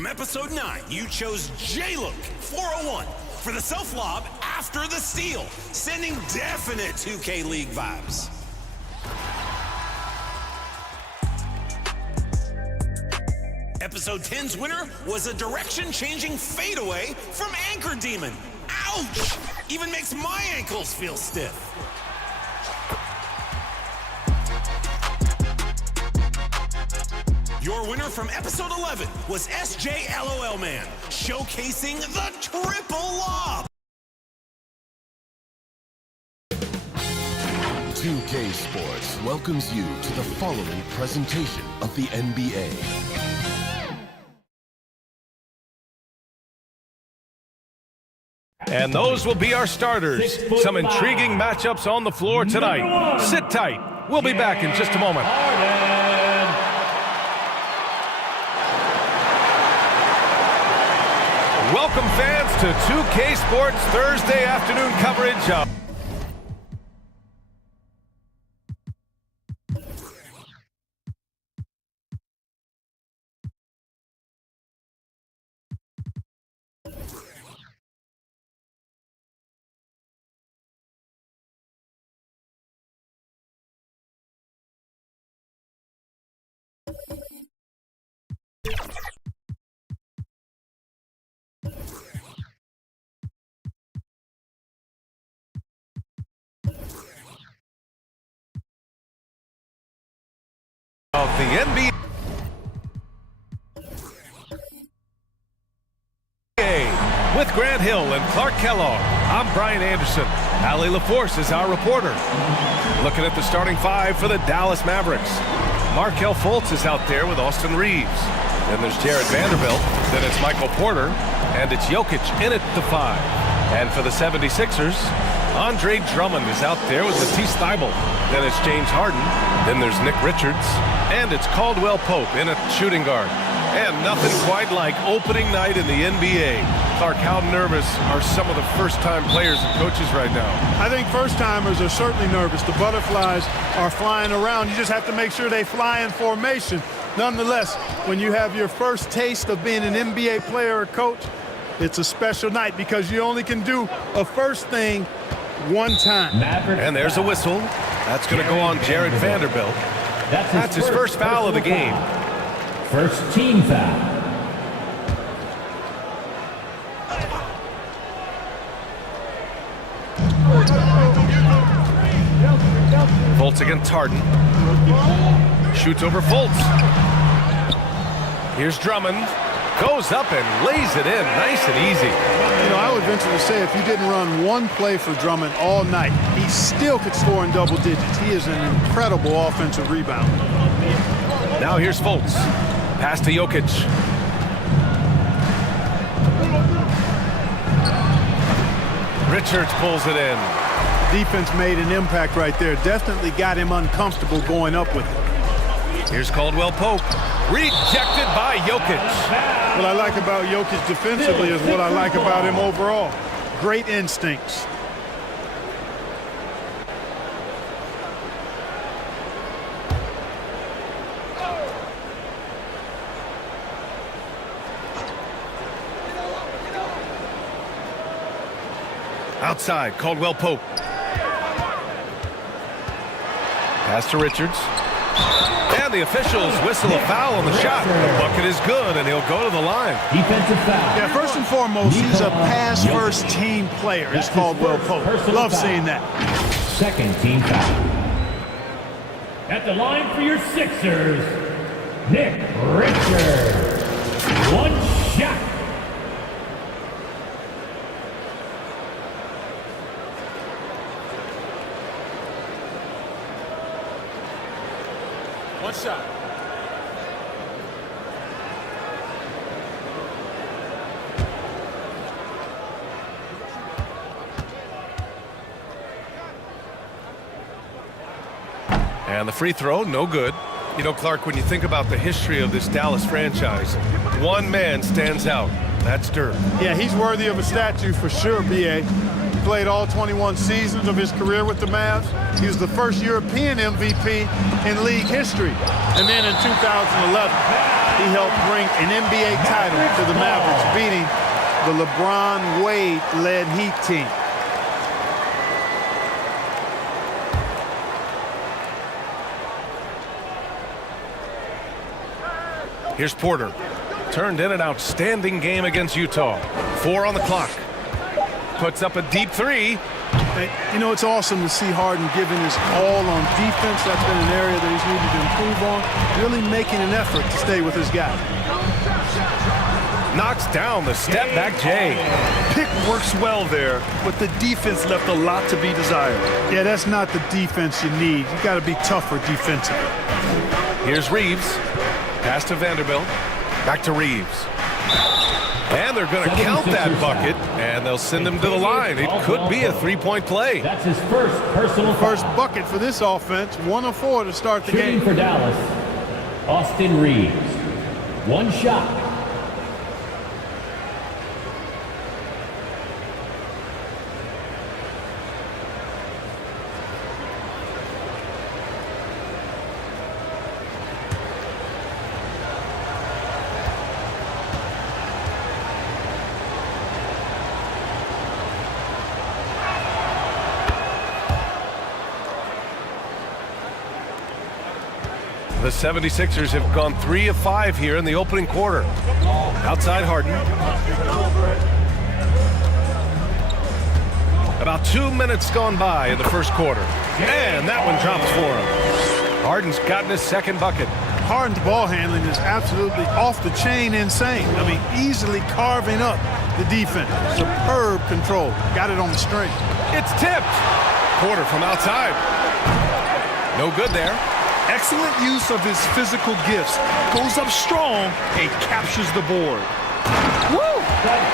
From episode 9, you chose J-Look 401 for the self-lob after the steal, sending definite 2K League vibes. Episode 10's winner was a direction-changing fadeaway from Anchor Demon. Ouch! Even makes my ankles feel stiff. Your winner from episode 11 was SJLOL Man, showcasing the triple lob. 2K Sports welcomes you to the following presentation of the NBA. And those will be our starters. Some intriguing matchups on the floor tonight. Sit tight. We'll be back in just a moment. Welcome, fans, to 2K Sports Thursday afternoon coverage of the NBA. With Grant Hill and Clark Kellogg, I'm Brian Anderson. Allie LaForce is our reporter. Looking at the starting five for the Dallas Mavericks. Markelle Fultz is out there with Austin Reeves. Then there's Jared Vanderbilt. Then it's Michael Porter. And it's Jokic in at the five. And for the 76ers, Andre Drummond is out there with Matisse Thybulle. Then it's James Harden. Then there's Nick Richards. And it's Caldwell Pope in at shooting guard. And nothing quite like opening night in the NBA. Clark, how nervous are some of the first-time players and coaches right now? I think first-timers are certainly nervous. The butterflies are flying around. You just have to make sure they fly in formation. Nonetheless, when you have your first taste of being an NBA player or coach, it's a special night because you only can do a first thing one time. And there's a whistle. That's going to go on Jared Vanderbilt. That's his first foul of the game. First team foul. Fultz against Harden. Shoots over Fultz. Here's Drummond. Goes up and lays it in nice and easy. You know, I would venture to say if you didn't run one play for Drummond all night, he still could score in double digits. He is an incredible offensive rebounder. Now here's Fultz. Pass to Jokic. Richards pulls it in. Defense made an impact right there. Definitely got him uncomfortable going up with it. Here's Caldwell Pope. Rejected by Jokic. What I like about Jokic defensively is what I like about him overall. Great instincts. Outside, Caldwell Pope. Pass to Richards. And the officials whistle a foul on the shot. The bucket is good, and he'll go to the line. Defensive foul. Yeah, first and foremost, he's a pass-first team player. It's Caldwell Pope. Love seeing that. Second team foul. At the line for your Sixers, Nick Richards. One shot. One shot. And the free throw, no good. You know, Clark, when you think about the history of this Dallas franchise, one man stands out. That's Dirk. Yeah, he's worthy of a statue for sure, B.A. He played all 21 seasons of his career with the Mavs. He was the first European MVP in league history. And then in 2011, he helped bring an NBA title to the Mavericks, beating the LeBron Wade-led Heat team. Here's Porter. Turned in an outstanding game against Utah. 4 on the clock. Puts up a deep three. You know, it's awesome to see Harden giving his all on defense. That's been an area that he's needed to improve on. Really making an effort to stay with his guy. Knocks down the step-back J. Pick works well there, but the defense left a lot to be desired. Yeah, that's not the defense you need. You got to be tougher defensively. Here's Reeves. Pass to Vanderbilt. Back to Reeves. And they're going to count that bucket, and they'll send him to the line. It could be a three-point play. That's his first bucket for this offense. 1 of 4 to start the game. Shooting for Dallas, Austin Reeves. 1 shot. The 76ers have gone 3 of 5 here in the opening quarter. Outside Harden. About 2 minutes gone by in the first quarter. And that one drops for him. Harden's gotten his second bucket. Harden's ball handling is absolutely off the chain insane. I mean, easily carving up the defense. Superb control. Got it on the string. It's tipped. Porter from outside. No good there. Excellent use of his physical gifts. Goes up strong and captures the board. Woo!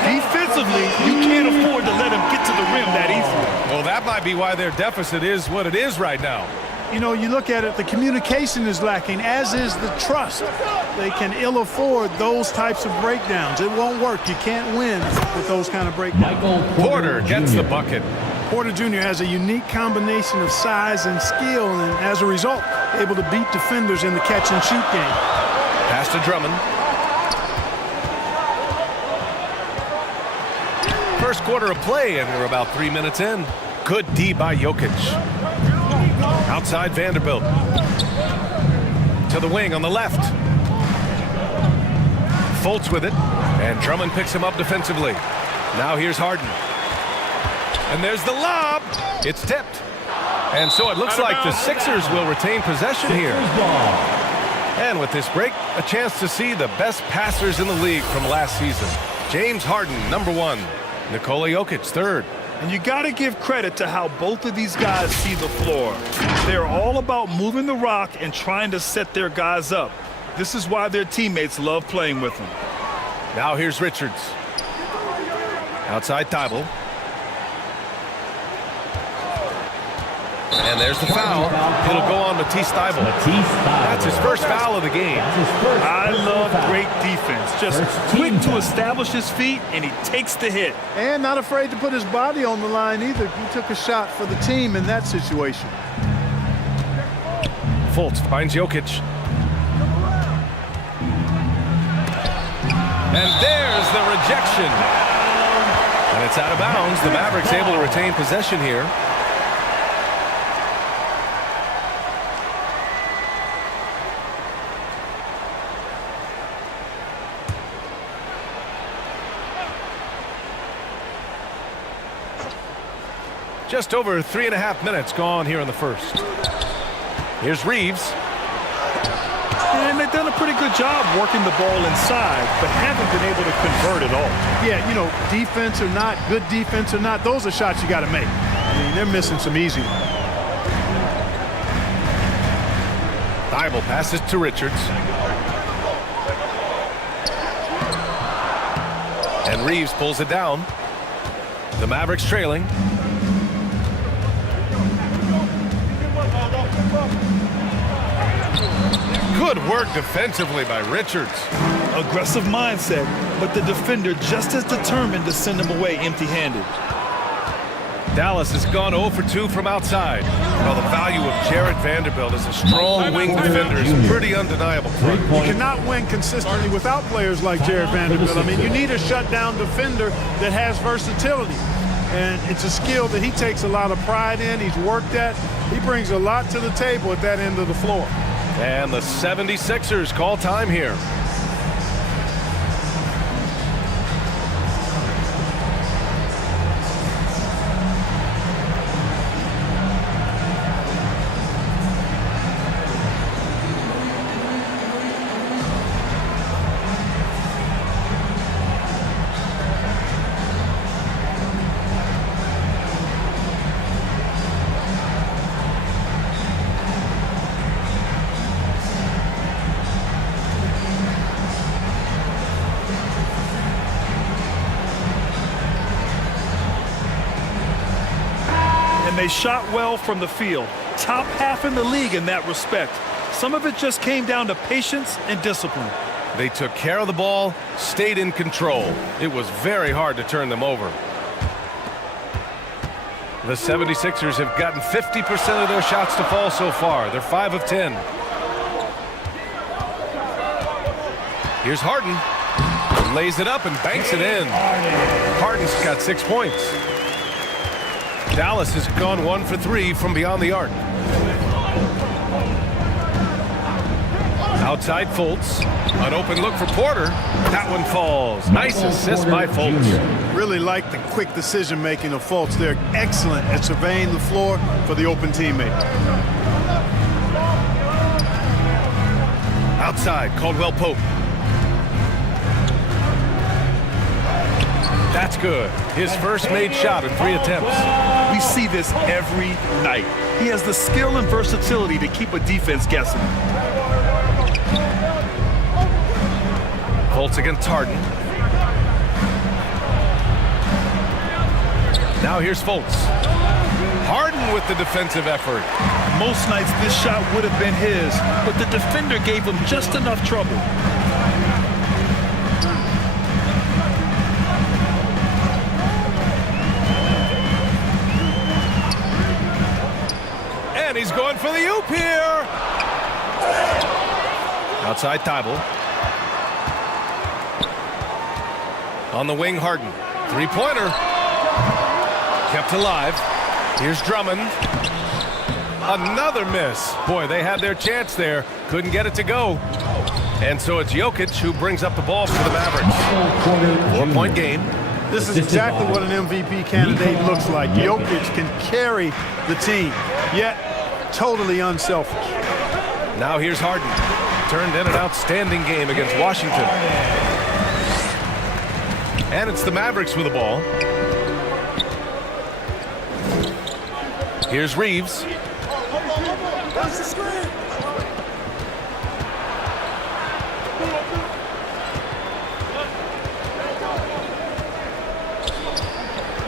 Defensively, you can't afford to let him get to the rim that easily. Well, that might be why their deficit is what it is right now. You know, you look at it, the communication is lacking, as is the trust. They can ill afford those types of breakdowns. It won't work. You can't win with those kind of breakdowns. Porter gets the bucket. Porter Jr. has a unique combination of size and skill, and as a result, able to beat defenders in the catch-and-shoot game. Pass to Drummond. First quarter of play, and we're about 3 minutes in. Good D by Jokic. Outside Vanderbilt. To the wing on the left. Fultz with it, and Drummond picks him up defensively. Now here's Harden. And there's the lob. It's tipped. And so it looks like the Sixers will retain possession here. And with this break, a chance to see the best passers in the league from last season. James Harden, number 1. Nikola Jokic, 3rd. And you got to give credit to how both of these guys see the floor. They're all about moving the rock and trying to set their guys up. This is why their teammates love playing with them. Now here's Richards. Outside Thibault. And there's the foul. It'll go on Matisse Thybulle. That's his first foul of the game. I love great defense. Just quick to establish his feet, and he takes the hit. And not afraid to put his body on the line either. He took a shot for the team in that situation. Fultz finds Jokic. And there's the rejection. And it's out of bounds. The Mavericks able to retain possession here. Just over 3.5 minutes gone here in the first. Here's Reeves. And they've done a pretty good job working the ball inside, but haven't been able to convert it all. Yeah, you know, defense or not, good defense or not, those are shots you got to make. I mean, they're missing some easy ones. Thybulle passes to Richards. And Reeves pulls it down. The Mavericks trailing. Good work defensively by Richards. Aggressive mindset, but the defender just as determined to send him away empty-handed. Dallas has gone 0 for 2 from outside. Well, the value of Jared Vanderbilt as a strong wing defender is pretty undeniable. You cannot win consistently without players like Jared Vanderbilt. I mean, you need a shutdown defender that has versatility. And it's a skill that he takes a lot of pride in. He's worked at. He brings a lot to the table at that end of the floor. And the 76ers call time here. They shot well from the field. Top half in the league in that respect. Some of it just came down to patience and discipline. They took care of the ball, stayed in control. It was very hard to turn them over. The 76ers have gotten 50% of their shots to fall so far. They're 5 of 10. Here's Harden. Lays it up and banks it in. Harden's got 6 points. Dallas has gone 1 for 3 from beyond the arc. Outside Fultz. An open look for Porter. That one falls. Nice assist by Fultz. Really like the quick decision-making of Fultz. They're excellent at surveying the floor for the open teammate. Outside, Caldwell Pope. That's good. His first made shot in 3 attempts. We see this every night. He has the skill and versatility to keep a defense guessing. Fultz against Harden. Now here's Fultz. Harden with the defensive effort. Most nights this shot would have been his, but the defender gave him just enough trouble. And he's going for the oop here. Outside Thibault. On the wing, Harden. Three-pointer. Kept alive. Here's Drummond. Another miss. Boy, they had their chance there. Couldn't get it to go. And so it's Jokic who brings up the ball for the Mavericks. 4-point game. This is exactly what an MVP candidate looks like. Jokic can carry the team, yet totally unselfish. Now here's Harden. Turned in an outstanding game against Washington. And it's the Mavericks with the ball. Here's Reeves.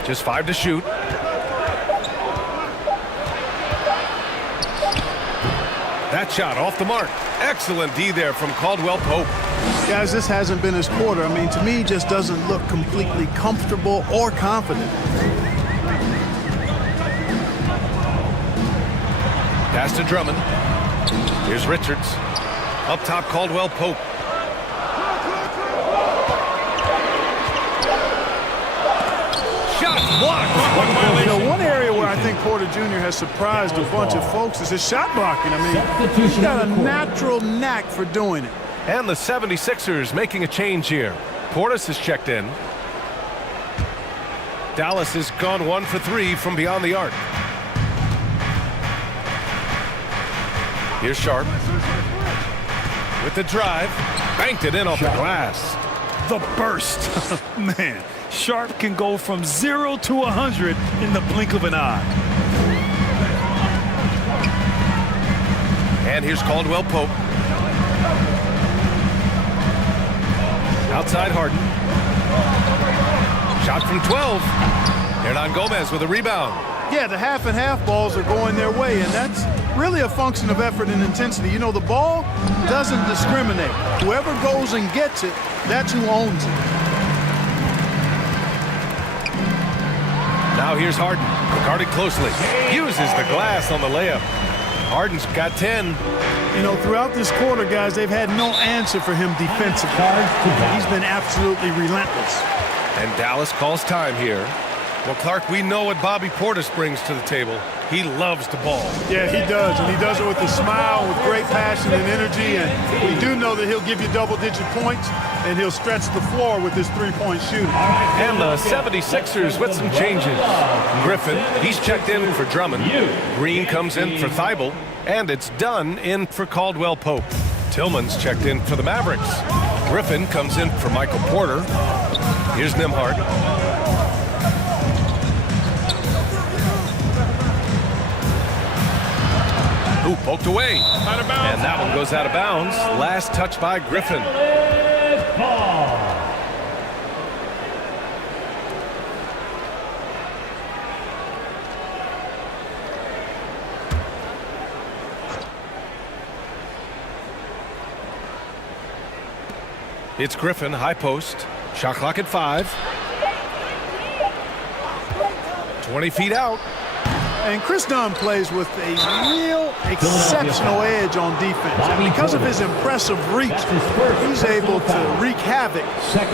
Just 5 to shoot. That shot off the mark. Excellent D there from Caldwell Pope. Guys, this hasn't been his quarter. I mean, to me, he just doesn't look completely comfortable or confident. Pass to Drummond. Here's Richards. Up top, Caldwell Pope. Shot blocked. One area where I think Porter Jr. has surprised a bunch of folks is his shot blocking. I mean, he's got a natural knack for doing it. And the 76ers making a change here. Portis has checked in. Dallas has gone 1 for 3 from beyond the arc. Here's Sharp. With the drive. Banked it in off the glass. The burst. Man, Sharp can go from 0 to 100 in the blink of an eye. And here's Caldwell Pope. Outside Harden. Shot from 12. Hernan Gomez with a rebound. Yeah, the half and half balls are going their way, and that's really a function of effort and intensity. You know, the ball doesn't discriminate. Whoever goes and gets it, that's who owns it. Now here's Harden, guarded closely. Uses the glass on the layup. Harden's got 10. You know, throughout this quarter, guys, they've had no answer for him defensively. He's been absolutely relentless. And Dallas calls time here. Well, Clark, we know what Bobby Portis brings to the table. He loves the ball. Yeah, he does, and he does it with a smile, with great passion and energy, and we do know that he'll give you double-digit points, and he'll stretch the floor with his three-point shooting. And the 76ers with some changes. Griffin, he's checked in for Drummond. Green comes in for Thibault, and it's Dunn in for Caldwell Pope. Tillman's checked in for the Mavericks. Griffin comes in for Michael Porter. Here's Nembhard. Ooh, poked away. And that one goes out of bounds. Last touch by Griffin. It's Griffin, high post. Shot clock at 5. 20 feet out. And Chris Dunn plays with a real exceptional edge on defense. And because of his impressive reach, he's able to wreak havoc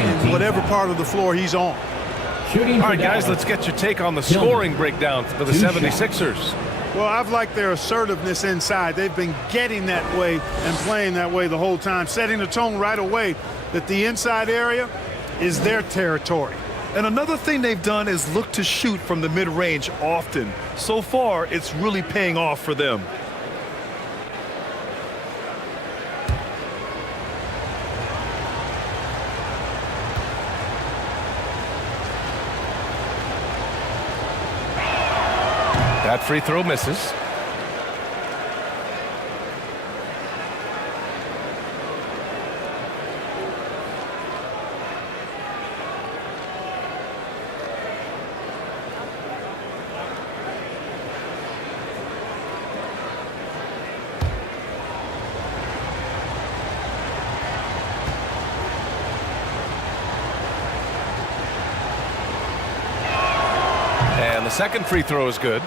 in whatever part of the floor he's on. All right, guys, let's get your take on the scoring breakdown for the 76ers. Well, I've liked their assertiveness inside. They've been getting that way and playing that way the whole time, setting the tone right away that the inside area is their territory. And another thing they've done is look to shoot from the mid-range often. So far, it's really paying off for them. That free throw misses. And the second free throw is good.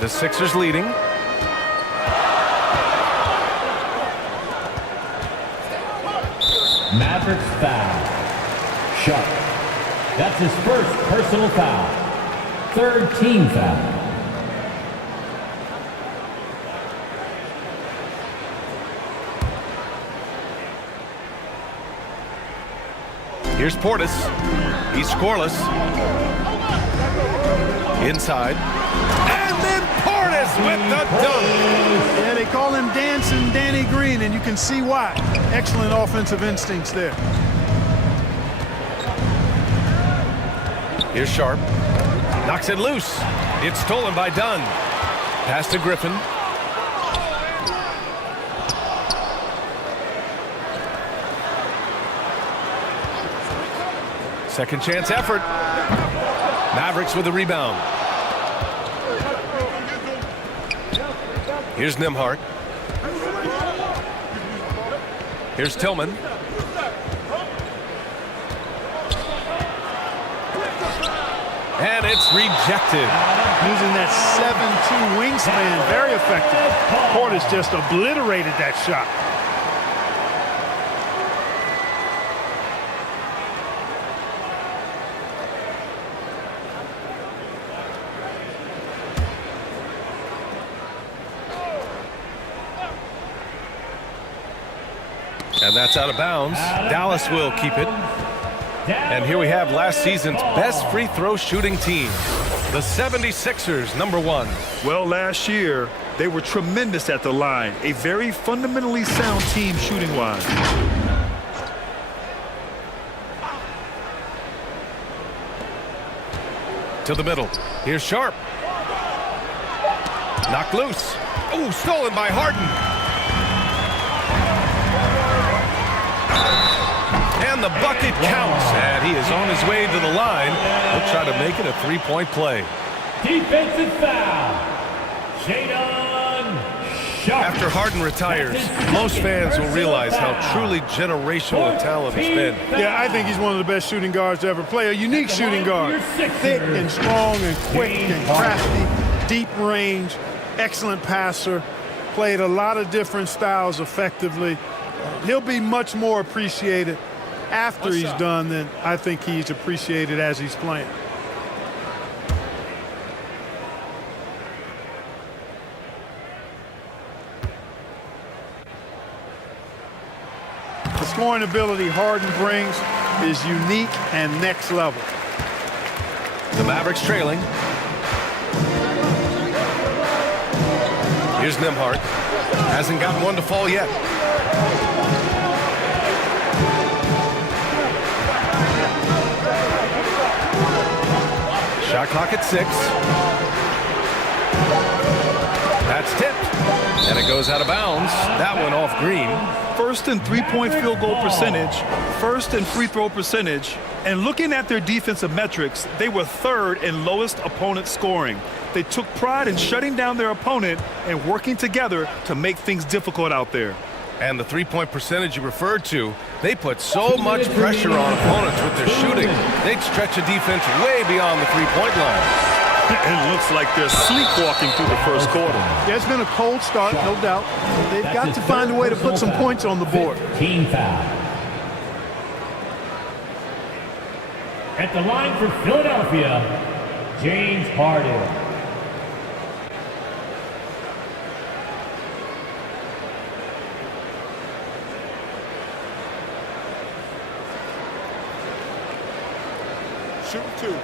The Sixers leading. Mavericks foul. Sharp. That's his first personal foul. Third team foul. Here's Portis. He's scoreless. Inside. And then Portis with the dunk. Yeah, they call him Dancing Danny Green, and you can see why. Excellent offensive instincts there. Here's Sharp. Knocks it loose. It's stolen by Dunn. Pass to Griffin. Second chance effort. Mavericks with the rebound. Here's Nembhard. Here's Tillman. And it's rejected. Using that 7'2" wingspan, very effective. Portis just obliterated that shot. And that's out of bounds. Dallas will keep it. And here we have last season's best free throw shooting team, the 76ers, #1. Well, last year, they were tremendous at the line. A very fundamentally sound team shooting-wise. To the middle. Here's Sharp. Knocked loose. Oh, stolen by Harden. And the bucket counts, and he is on his way to the line. He'll try to make it a three-point play. Defensive foul. Jadon After Harden retires, most fans will realize how truly generational a talent he's been. Yeah, I think he's one of the best shooting guards to ever play. A unique shooting guard. Thick and strong and quick and crafty, deep range, excellent passer. Played a lot of different styles effectively. He'll be much more appreciated after he's done than I think he's appreciated as he's playing. The scoring ability Harden brings is unique and next level. The Mavericks trailing. Here's Nembhard. Hasn't gotten one to fall yet. Shot clock at 6. That's tipped. And it goes out of bounds. That one off Green. First in three-point field goal percentage, first in free throw percentage, and looking at their defensive metrics, they were third in lowest opponent scoring. They took pride in shutting down their opponent and working together to make things difficult out there. And the three-point percentage you referred to, they put so much pressure on opponents with their shooting, they'd stretch a defense way beyond the three-point line. It looks like they're sleepwalking through the first quarter. Yeah, it's been a cold start, no doubt. They've got to find a way to put some points on the board. Team foul. At the line for Philadelphia, James Harden. Shoot 2.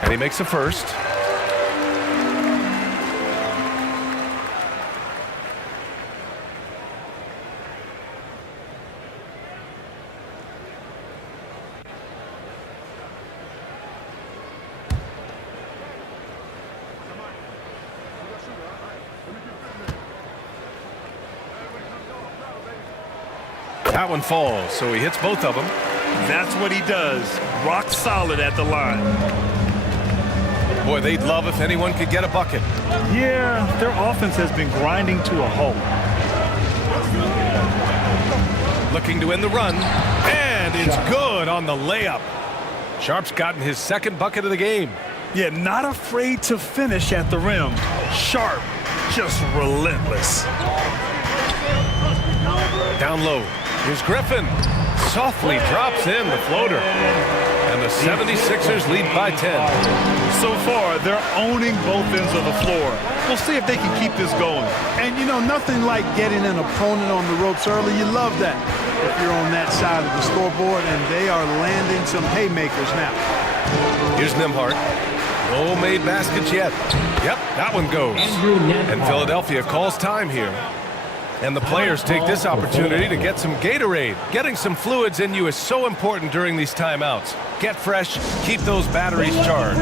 And he makes a first. That one falls, so he hits both of them. That's what he does. Rock solid at the line. Boy, they'd love if anyone could get a bucket. Yeah, their offense has been grinding to a halt. Looking to end the run, and it's good on the layup. Sharp's gotten his second bucket of the game. Yeah, not afraid to finish at the rim. Sharp, just relentless. Down low, here's Griffin. Softly drops in the floater. And the 76ers lead by 10. So far, they're owning both ends of the floor. We'll see if they can keep this going. And, you know, nothing like getting an opponent on the ropes early. You love that if you're on that side of the scoreboard, and they are landing some haymakers now. Here's Nembhard. No made baskets yet. Yep, that one goes. And Philadelphia calls time here. And the players take this opportunity to get some Gatorade. Getting some fluids in you is so important during these timeouts. Get fresh, keep those batteries charged.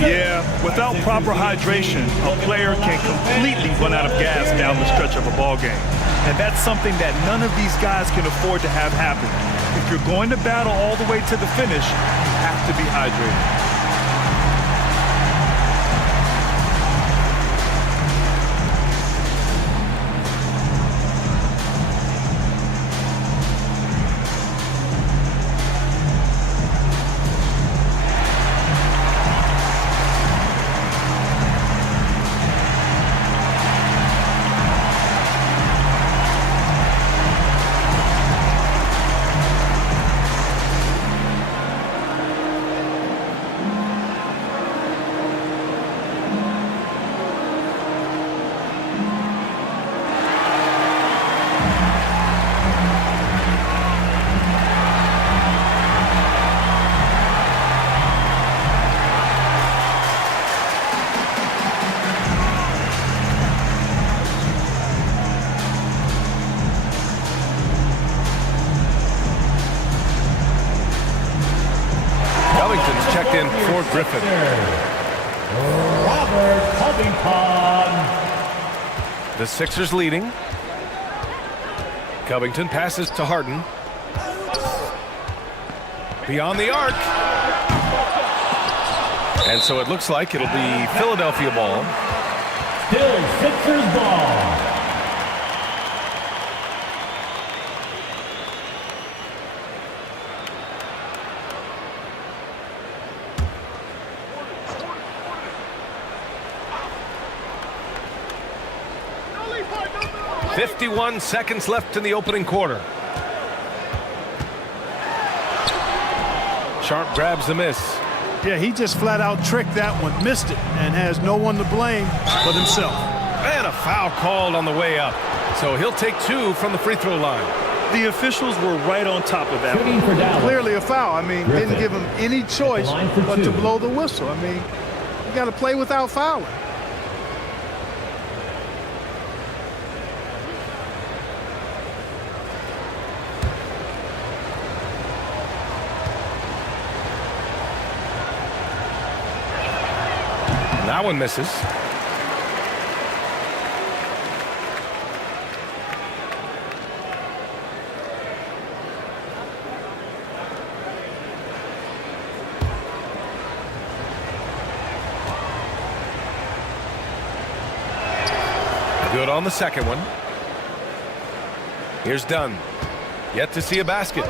Yeah, without proper hydration, a player can completely run out of gas down the stretch of a ball game. And that's something that none of these guys can afford to have happen. If you're going to battle all the way to the finish, you have to be hydrated. Checked in for Griffin. Robert Covington. The Sixers leading. Covington passes to Harden. Beyond the arc. And so it looks like it'll be Philadelphia ball. Still Sixers ball. .51 seconds left in the opening quarter. Sharp grabs the miss. Yeah, he just flat out tricked that one, missed it, and has no one to blame but himself. And a foul called on the way up. So he'll take 2 from the free throw line. The officials were right on top of that. Clearly a foul. I mean, didn't give him any choice but to blow the whistle. I mean, you got to play without fouling. That one misses. On the second one. Here's Dunn. Yet to see a basket.